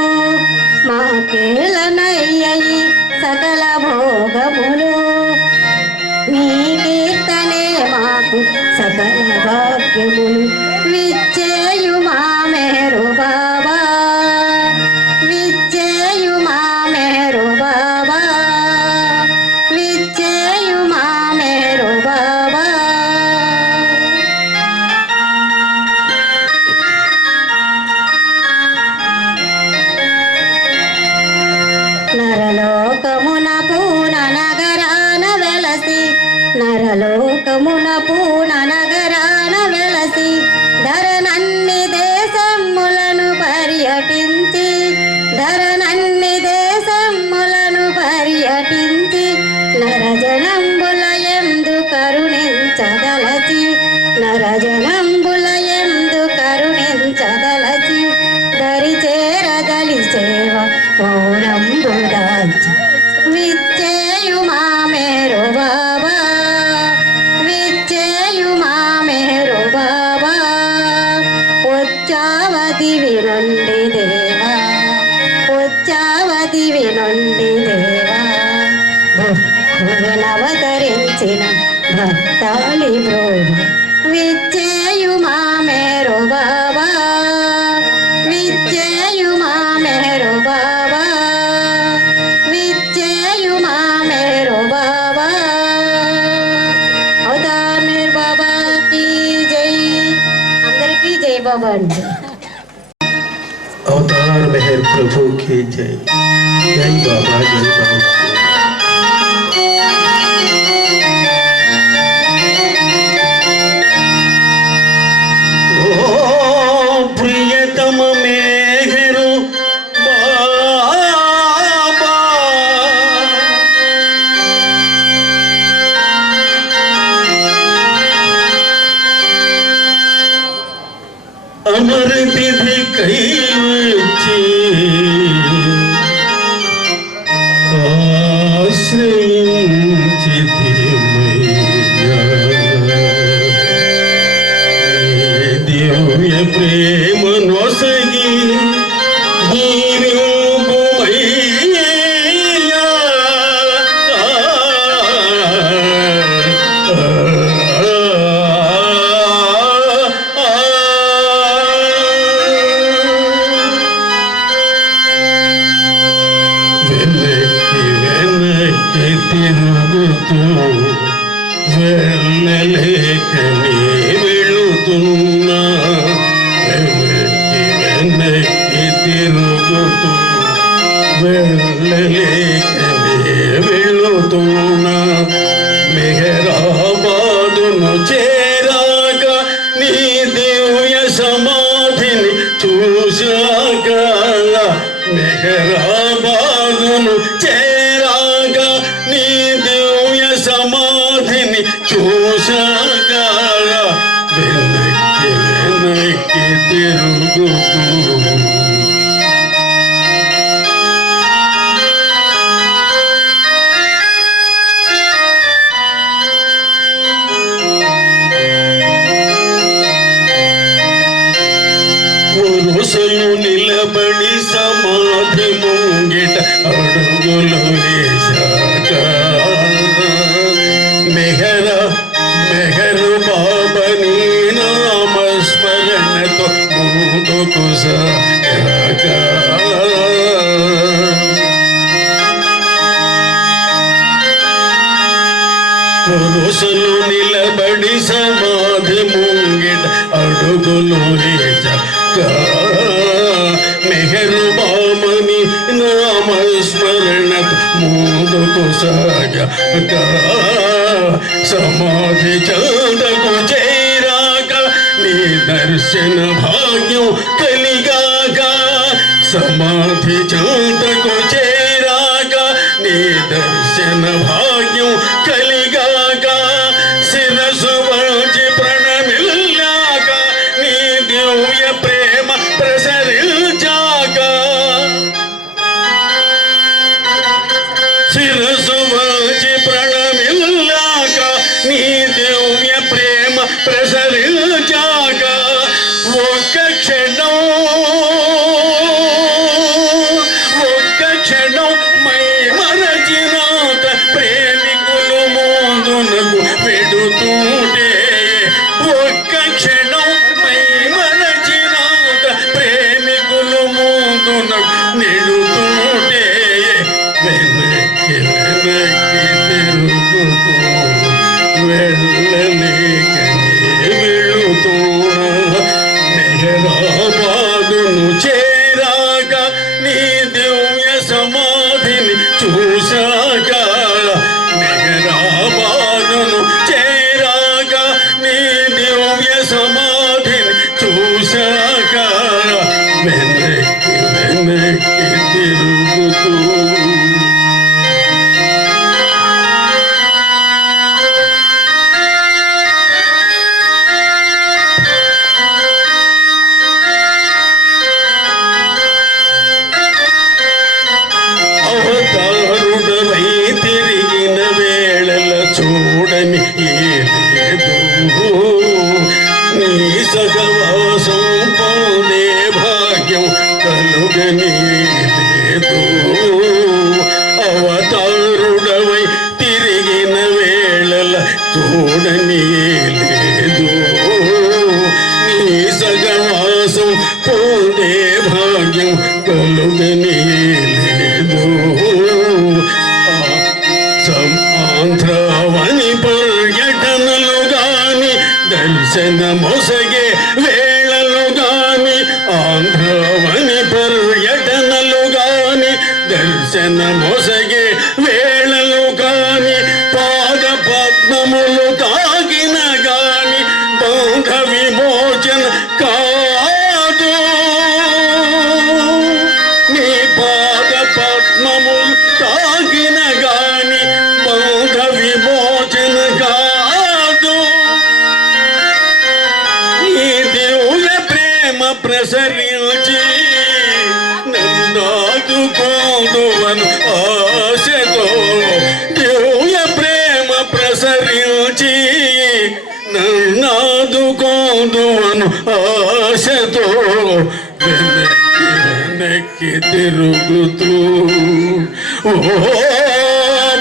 మాకేలనయ్యయి సకల భోగములు, నీ కీర్తనే మాకు సకల భాగ్యములు, విచ్చేయుమా మెహరు బాబా, విచ్చేయుమా మెహరు బాబా, విచ్చేయుమా మెహరు బాబా. నరలోకమున పూన నగరాన వెలసి, నరలోకమున పూన నగరాన వెలసి, ధరనన్ని దేశములను పర్యటించి, ధరనన్ని దేశములను పర్యటించి, నరజనంబుల యందు కరుణించదలచి, నరజనంబుల యందు కరుణించదలచి, దరి చేరదలి సేవ మౌనంబు దాల్చి, విచ్చేయుమా మెహరు బాబా, విచ్చేయుమా మెహరు బాబా, వచ్చావతి వినండి దేవా, వచ్చావతి వినండి దేవా, భువనవతరించిన భక్తాళి బ్రోమ, విచ్చేయుమా మెహరు బాబా, విచ్చేయుమా మెహరు బాబా, విచ్చేయుమా మెహరు బాబా. అవతార్ మెహర్ బాబా की जय. అందరికీ జై బాబా అండి. अवतार मेहर प्रभु की जय। जय बाबा, जय बाबा। प्रियतम मेहर बाबा, अमर विधि कैवची आश्रయించి दिव्य प्रेम नొసగి దీవింపుమయ్యా। వెనక్కి వెనక్కి తిరుగుతూ వెళ్ళలేకని వెళుతున్నా, వెనక్కి వెనక్కి తిరుగుతూ వెళ్ళలేకని వెళుతున్నా, మెహరాబాదును చేరాక నీ దివ్య సమాధిని చూశాక, మెహరాబాదును చేరాక నీ దివ్య సమాధిని చూశాక, వెనక్కి వెనక్కి తిరుగుతూ పురుషులు నిలబడి సమాధి ముంగిట అడుగులు వేశాక, మెహరు బాబని నామస్మరణతో ముందుకు సాగాక, పురుషులు నిలబడి సమాధి ముంగిట అడుగులు వేశాక, మెహరు బామని నామస్మరణతో ముందుకు సాగాక, సమాధి చెంతకు చేరాక నీ దర్శన భాగ్యం కలిగాక, సమాధి చెంతకు చేరాక నీ దర్శన భాగ్యం కలిగాక, శిరసు వంచి ప్రణమిల్లాక నీ దివ్య ప్రేమ ప్రసరించాక, శిరసు వంచి ప్రణమిల్లాక నీ దివ్య ప్రేమ ప్రసరించాక, ఒక్క క్షణం మై మరచినాక ప్రేమికులు ముందునకు వెడుతుంటే, ఒక్క క్షణం మై మరచినాక ప్రేమికులు ముందునకు నెడుతుంటే, వెనక్కి వెనక్కి తిరుగుతూ వెళ్ళలేకనే వెళుతున్నా, మెహరాబాదును చేరాక నీ దివ్య సమాధిని చూశాక, మెహరాబాదును చేరాక నీ దివ్య సమాధిని చూశాక, వెనక్కి వెనక్కి తిరుగుతూ అవతారుడవై తిరిగిన వేళల చూడని ఏలేదు, నీ సహవాసం పొందే భాగ్యం కలుగని లేదు, అవతారుడవై తిరిగిన వేళల చూడని లేదు, నీ సహవాసం పొందే భాగ్యం కలుగని లేదు, ఆంధ్రవని పర్యటనలు గాని దర్శన మొసగే వేళలు గాని, ఆంధ్రవని దర్శన మొసగే వేళలు కాని పాద పద్మములు తాకిన గాని బంధ విమోచన కాదు. నీ పాద పద్మములు తాకిన గాని బంధ విమోచన కాదు. నీ దివ్య ప్రేమ ప్రసరించి నన్నాదుకోదువను ఆశతో, దివ్య ప్రేమ ప్రసరించి నన్నాదుకోదువను ఆశతో వెనక్కి వెనక్కి తిరుగుతూ ఓ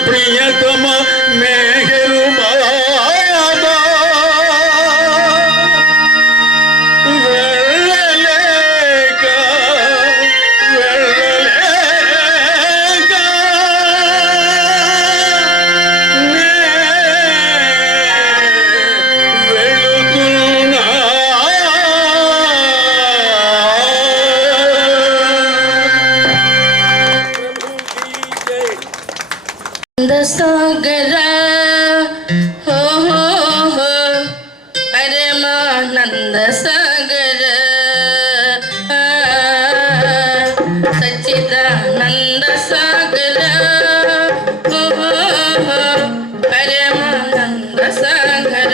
ప్రియతమ మేఘరు బాబా వెళ్ళలేక వెళ్ళలేక నే వెళుతున్నా. सागरा हो अरे मानंद सागर सच्चिदानंद सागर हो अरे मानंद सागर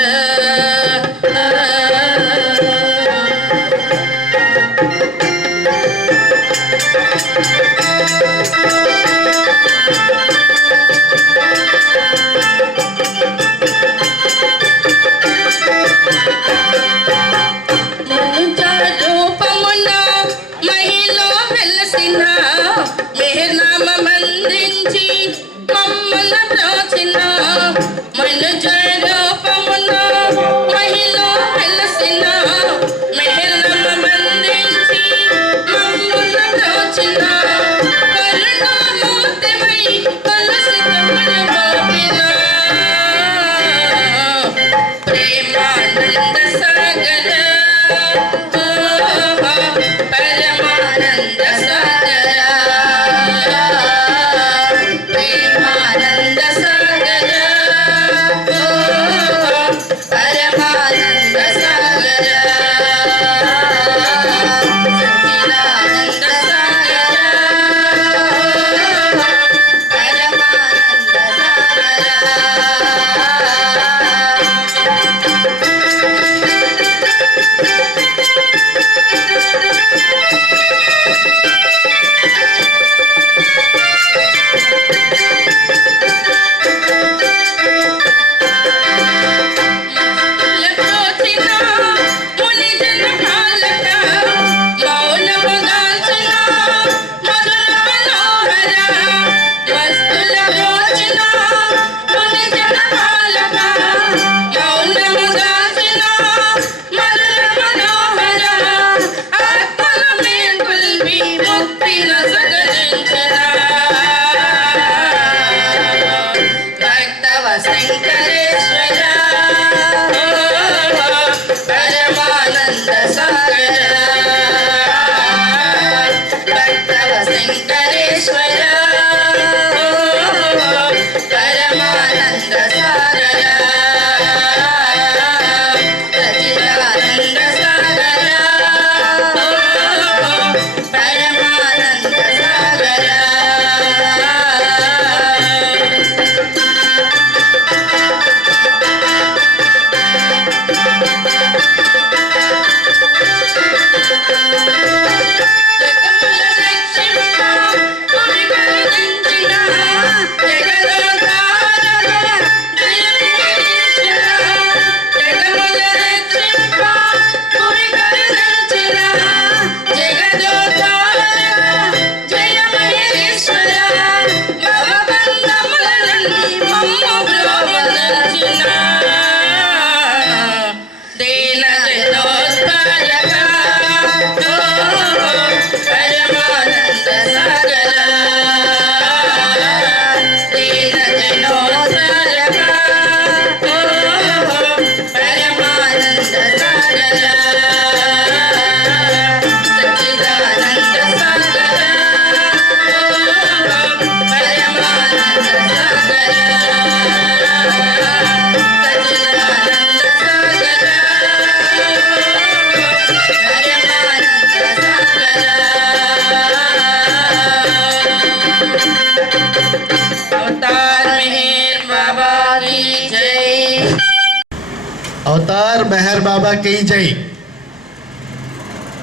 అవతార్ మెహర్ బాబాకి జై.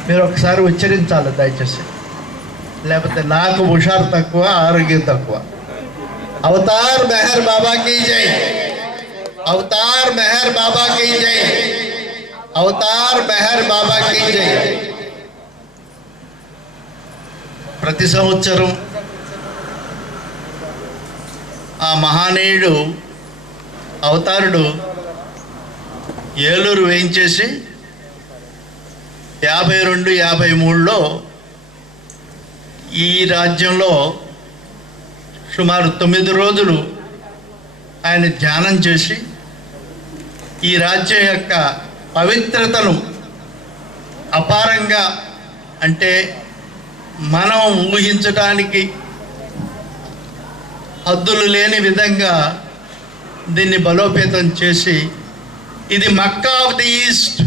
మీరు ఒకసారి ఉచ్చరించాలి దయచేసి, లేకపోతే నాకు హుషారు తక్కువ, ఆరోగ్యం తక్కువ. అవతార్ మెహర్ బాబాకి జై. అవతార్ మెహర్ బాబాకి జై. అవతార్ మెహర్ బాబాకి జై. ప్రతి సంవత్సరం ఆ మహానీయుడు అవతారుడు ఏలూరు వేయించేసి 52-53లో ఈ రాజ్యంలో సుమారు 9 రోజులు ఆయన ధ్యానం చేసి ఈ రాజ్యం యొక్క పవిత్రతను అపారంగా, అంటే మనం ఊహించడానికి హద్దులు లేని విధంగా దీన్ని బలోపేతం చేసి ఇది మక్కా ఆఫ్ ది ఈస్ట్,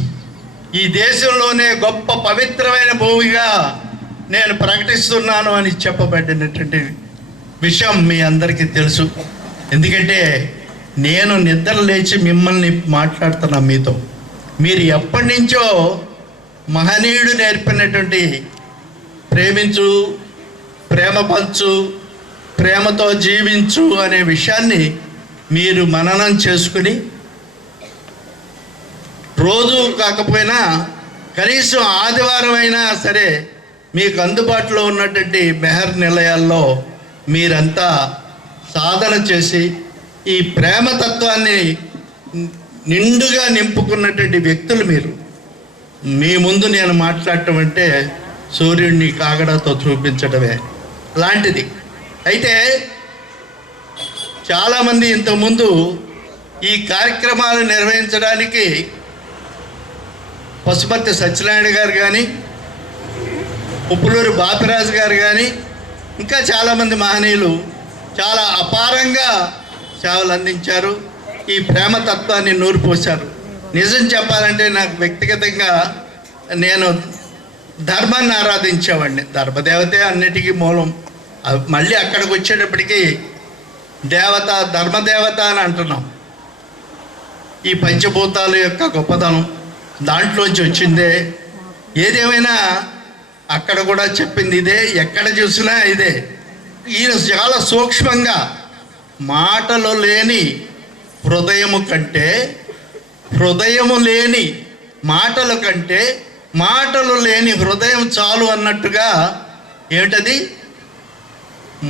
ఈ దేశంలోనే గొప్ప పవిత్రమైన భూమిగా నేను ప్రకటిస్తున్నాను అని చెప్పబడినటువంటి విషయం మీ అందరికీ తెలుసు. ఎందుకంటే నేను నిద్ర లేచి మిమ్మల్ని మాట్లాడుతున్నా మీతో. మీరు ఎప్పటి నుంచో మహనీయుడు నేర్పినటువంటి ప్రేమించు, ప్రేమ పంచు, ప్రేమతో జీవించు అనే విషయాన్ని మీరు మననం చేసుకుని రోజు కాకపోయినా కనీసం ఆదివారం అయినా సరే మీకు అందుబాటులో ఉన్నటువంటి మెహర్ నిలయాల్లో మీరంతా సాధన చేసి ఈ ప్రేమతత్వాన్ని నిండుగా నింపుకున్నటువంటి వ్యక్తులు మీరు. మీ ముందు నేను మాట్లాడటం అంటే సూర్యుడిని కాగడాతో చూపించడమే లాంటిది. అయితే చాలామంది ఇంతకుముందు ఈ కార్యక్రమాలు నిర్వహించడానికి పశుపతి సత్యనారాయణ గారు కానీ, ఉప్పులూరు బాపిరాజు గారు కానీ, ఇంకా చాలామంది మహనీయులు చాలా అపారంగా సేవలు అందించారు. ఈ ప్రేమతత్వాన్ని నూరిపోశారు. నిజం చెప్పాలంటే నాకు వ్యక్తిగతంగా నేను ధర్మాన్ని ఆరాధించేవాడిని. ధర్మదేవతే అన్నిటికీ మూలం. మళ్ళీ అక్కడికి వచ్చేటప్పటికి దేవత, ధర్మదేవత అని అంటున్నాం. ఈ పంచభూతాల యొక్క గొప్పతనం దాంట్లోంచి వచ్చిందే. ఏదేమైనా అక్కడ కూడా చెప్పింది ఇదే, ఎక్కడ చూసినా ఇదే. ఈయన చాలా సూక్ష్మంగా మాటలు లేని హృదయము కంటే, హృదయము లేని మాటల కంటే, మాటలు లేని హృదయం చాలు అన్నట్టుగా, ఏమిటది?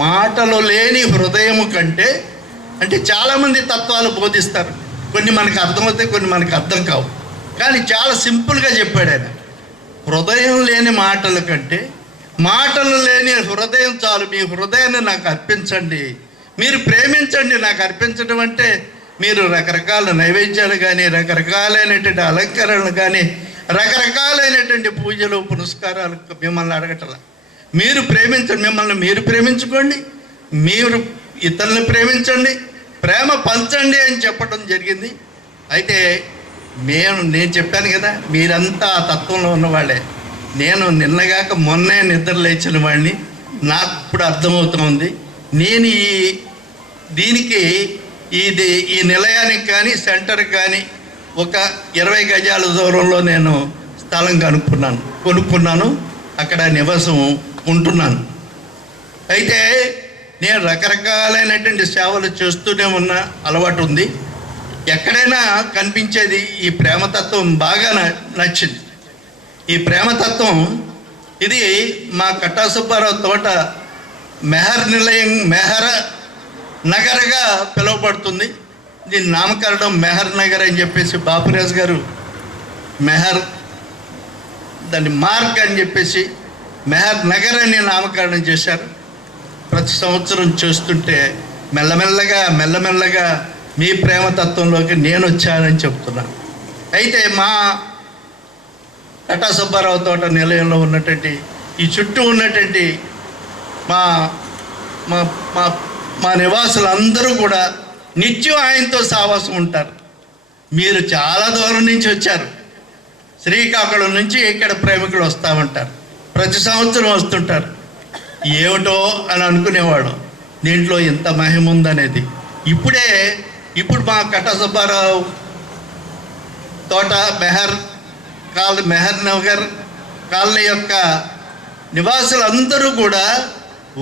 మాటలు లేని హృదయము కంటే, అంటే చాలామంది తత్వాలు బోధిస్తారు. కొన్ని మనకు అర్థమవుతాయి, కొన్ని మనకు అర్థం కావు. కానీ చాలా సింపుల్గా చెప్పాడు ఆయన. హృదయం లేని మాటల కంటే మాటలు లేని హృదయం చాలు. మీ హృదయాన్ని నాకు అర్పించండి, మీరు ప్రేమించండి. నాకు అర్పించడం అంటే మీరు రకరకాల నైవేద్యాలు కానీ, రకరకాలైనటువంటి అలంకరణలు కానీ, రకరకాలైనటువంటి పూజలు పునస్కారాలు మిమ్మల్ని అడగటలా. మీరు ప్రేమించండి, మిమ్మల్ని మీరు ప్రేమించుకోండి, మీరు ఇతరులను ప్రేమించండి, ప్రేమ పంచండి అని చెప్పడం జరిగింది. అయితే నేను చెప్పాను కదా, మీరంతా ఆ తత్వంలో ఉన్నవాళ్ళే. నేను నిన్నగాక మొన్నే నిద్ర లేచిన వాడిని. నాకు ఇప్పుడు అర్థమవుతుంది. నేను దీనికి ఈ నిలయానికి కానీ, సెంటర్కి కానీ ఒక 20 గజాల దూరంలో నేను స్థలం కొనుక్కున్నాను. అక్కడ నివాసం ఉంటున్నాను. అయితే నేను రకరకాలైనటువంటి సేవలు చేస్తూనే ఉన్న అలవాటు ఉంది. ఎక్కడైనా కనిపించేది ఈ ప్రేమతత్వం బాగా నచ్చింది. ఈ ప్రేమతత్వం ఇది మా కట్టా సుబ్బారావు తోట మెహర్ నిలయం, మెహర్ నగర్గా పిలువబడుతుంది. దీని నామకరణం మెహర్ నగర్ అని చెప్పేసి బాపురాజు గారు మెహర్, దాన్ని మార్క్ అని చెప్పేసి మెహర్ నగర్ అని నామకరణం చేశారు. ప్రతి సంవత్సరం చేస్తుంటే మెల్లమెల్లగా మీ ప్రేమతత్వంలోకి నేను వచ్చానని చెప్తున్నాను. అయితే మా కట్టా సుబ్బారావు తోట నిలయంలో ఉన్నటువంటి ఈ చుట్టూ ఉన్నటువంటి మా మా మా మా నివాసులందరూ కూడా నిత్యం ఆయనతో సావాసం ఉంటారు. మీరు చాలా దూరం నుంచి వచ్చారు. శ్రీకాకుళం నుంచి ఇక్కడ ప్రేమికులు వస్తూ ఉంటారు. ప్రతి సంవత్సరం వస్తుంటారు. ఏమిటో అని అనుకునేవాడు దీంట్లో ఇంత మహిమ ఉందనేది. ఇప్పుడు మా కట్టా సుబ్బారావు తోట మెహర్ నగర్ కాలనీ యొక్క నివాసులందరూ కూడా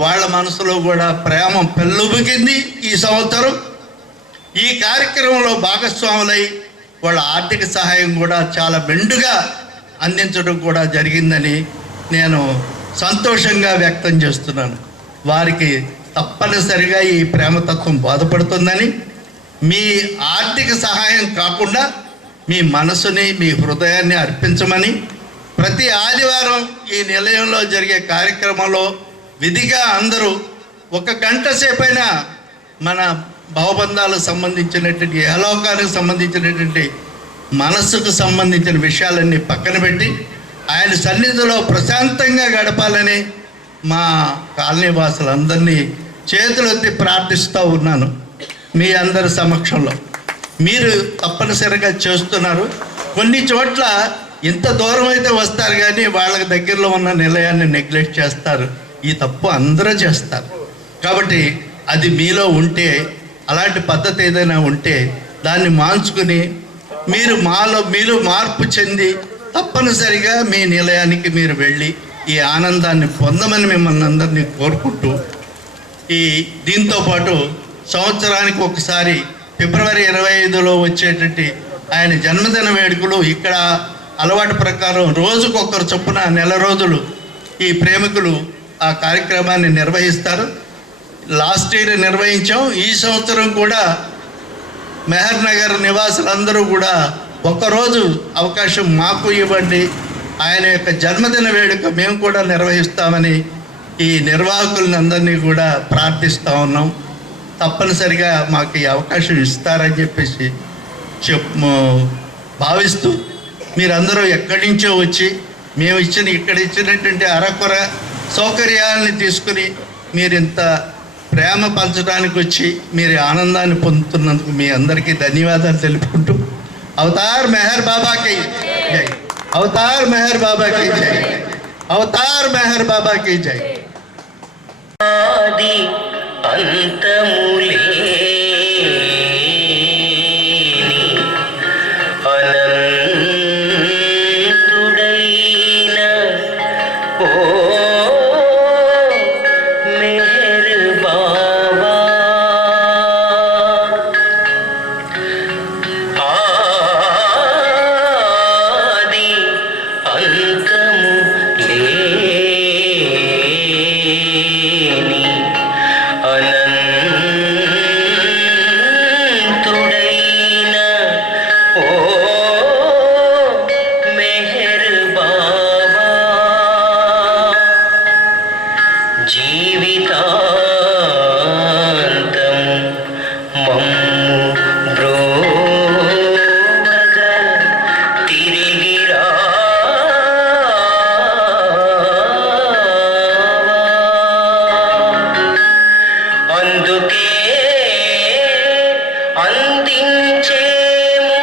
వాళ్ళ మనసులో కూడా ప్రేమ పెళ్ళుబికింది. ఈ సంవత్సరం ఈ కార్యక్రమంలో భాగస్వాములై వాళ్ళ ఆర్థిక సహాయం కూడా చాలా మెండుగా అందించడం కూడా జరిగిందని నేను సంతోషంగా వ్యక్తం చేస్తున్నాను. వారికి తప్పనిసరిగా ఈ ప్రేమతత్వం బోధపడుతుందని, మీ ఆర్థిక సహాయం కాకుండా మీ మనసుని మీ హృదయాన్ని అర్పించమని, ప్రతి ఆదివారం ఈ నిలయంలో జరిగే కార్యక్రమంలో విధిగా అందరూ 1 గంట సేపైనా మన భావబంధాలకు సంబంధించినటువంటి యహలోకానికి సంబంధించినటువంటి మనస్సుకు సంబంధించిన విషయాలన్నీ పక్కన పెట్టి ఆయన సన్నిధిలో ప్రశాంతంగా గడపాలని మా కాలనీ వాసులందరినీ చేతులెత్తి ప్రార్థిస్తూ ఉన్నాను. మీ అందరి సమక్షంలో మీరు తప్పనిసరిగా చేస్తున్నారు. కొన్ని చోట్ల ఇంత దూరం అయితే వస్తారు కానీ వాళ్ళకి దగ్గరలో ఉన్న నిలయాన్ని నెగ్లెక్ట్ చేస్తారు. ఈ తప్పు అందరూ చేస్తారు. కాబట్టి అది మీలో ఉంటే, అలాంటి పద్ధతి ఏదైనా ఉంటే దాన్ని మార్చుకుని మీలో మార్పు చెంది తప్పనిసరిగా మీ నిలయానికి మీరు వెళ్ళి ఈ ఆనందాన్ని పొందమని మిమ్మల్ని అందరినీ కోరుకుంటూ, దీంతోపాటు సంవత్సరానికి ఒకసారి ఫిబ్రవరి 25లో వచ్చేటువంటి ఆయన జన్మదిన వేడుకలు ఇక్కడ అలవాటు ప్రకారం రోజుకొకరు చొప్పున 1 నెల రోజులు ఈ ప్రేమికులు ఆ కార్యక్రమాన్ని నిర్వహిస్తారు. లాస్ట్ ఇయర్ నిర్వహించాం. ఈ సంవత్సరం కూడా మెహర్ నగర్ నివాసులందరూ కూడా ఒక్కరోజు అవకాశం మాకు ఇవ్వండి, ఆయన యొక్క జన్మదిన వేడుక మేము కూడా నిర్వహిస్తామని ఈ నిర్వాహకులని అందరినీ కూడా ప్రార్థిస్తూ ఉన్నాం. తప్పనిసరిగా మాకు ఈ అవకాశం ఇస్తారని చెప్పేసి భావిస్తూ, మీరందరూ ఎక్కడి నుంచో వచ్చి మేము ఇక్కడ ఇచ్చినటువంటి అరకొర సౌకర్యాలని తీసుకుని మీరు ఇంత ప్రేమ పంచడానికి వచ్చి మీరు ఆనందాన్ని పొందుతున్నందుకు మీ అందరికీ ధన్యవాదాలు తెలుపుకుంటూ, అవతార్ మెహర్ బాబాకి జై, అవతార్ మెహర్ బాబాకి జై, అవతార్ మెహర్ బాబాకి జై. ఆది అంతములేని అనంతుడైన ఓ మెహర్ బాబా, ఆది అంతము లేని అనంతుడైన ఓ మెహర్ బాబా, జీవితాంతము మమ్ము బ్రోవగా తిరిగి అందుకే అందించేము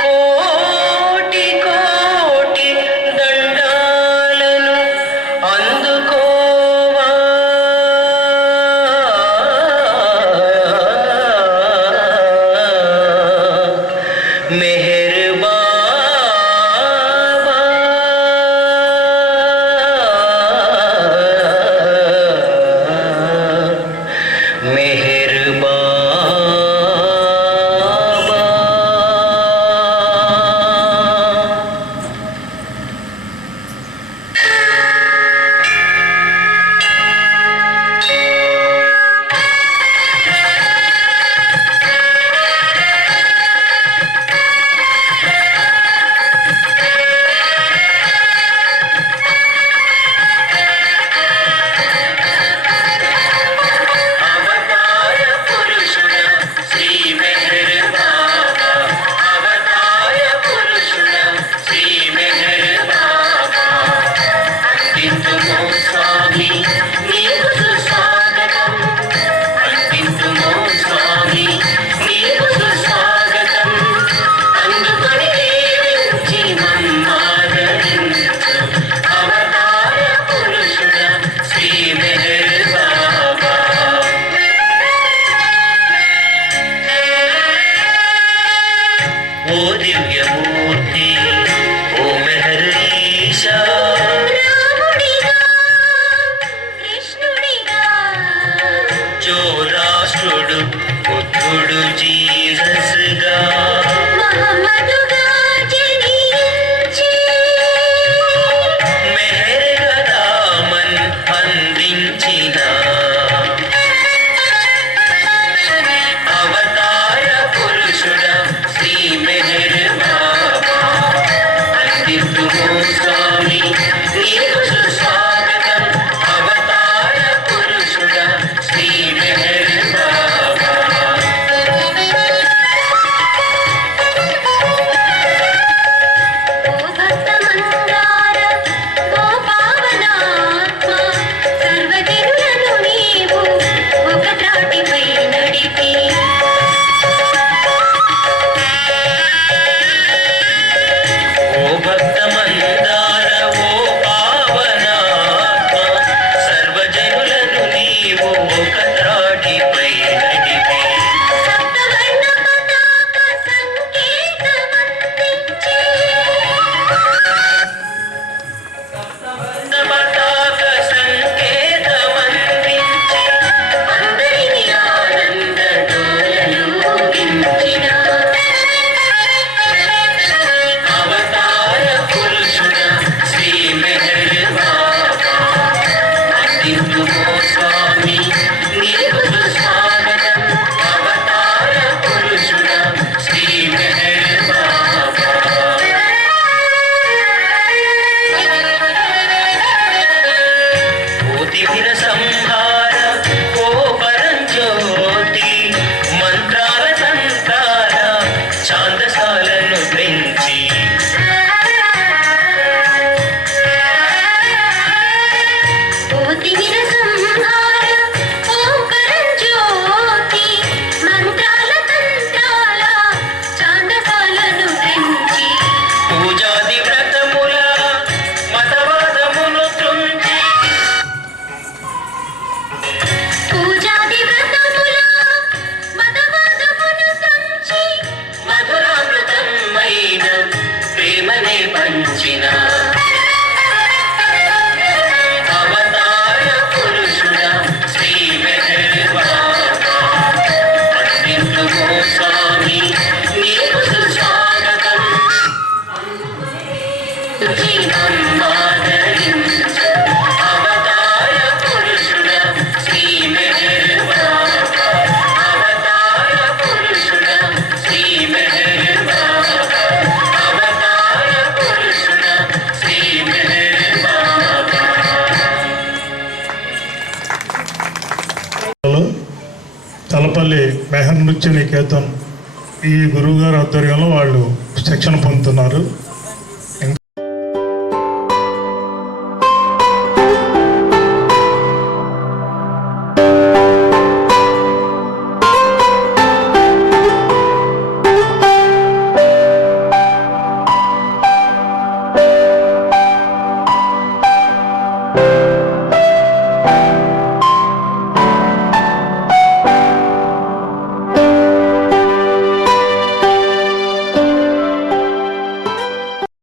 కోటి కోటి దండాలను అందుకోవా వర్ధిల్లుమో స్వామి నీకు స్వాగతం అవతార పురుషుడ శ్రీ మెహర్ బాబా కోటిభిర సంహార ఓ పరంజ్యోతి మంత్రాల తంత్రాల ఛాందసాలను పెంచి కోటిభిర సంహార ఓ పరంజ్యోతి మంత్రాల తంత్రాల ఛాందసాలను పెంచి పూజాది వ్రతముల మతవాదమును త్రుంచి పూజాది వ్రతముల మతవాదమును త్రుంచి మధురామృతమైన ప్రేమనే పంచిన అవతార పురుషుడ శ్రీ మెహర్ బాబా వర్ధిల్లుమో స్వామి నీకు సుస్వాగతం జీవమాదరించు అవతార పురుషుడ శ్రీ మెహర్ బాబా అవతార పురుషుడ శ్రీ మెహర్ బాబా అవతార పురుషుడ శ్రీ మెహర్ బాబా తలపల్లి మెహర్ నృత్య నికేతన్ ఈ గురువుగారి ఆధ్వర్యంలో వాళ్ళు శిక్షణ పొందుతున్నారు.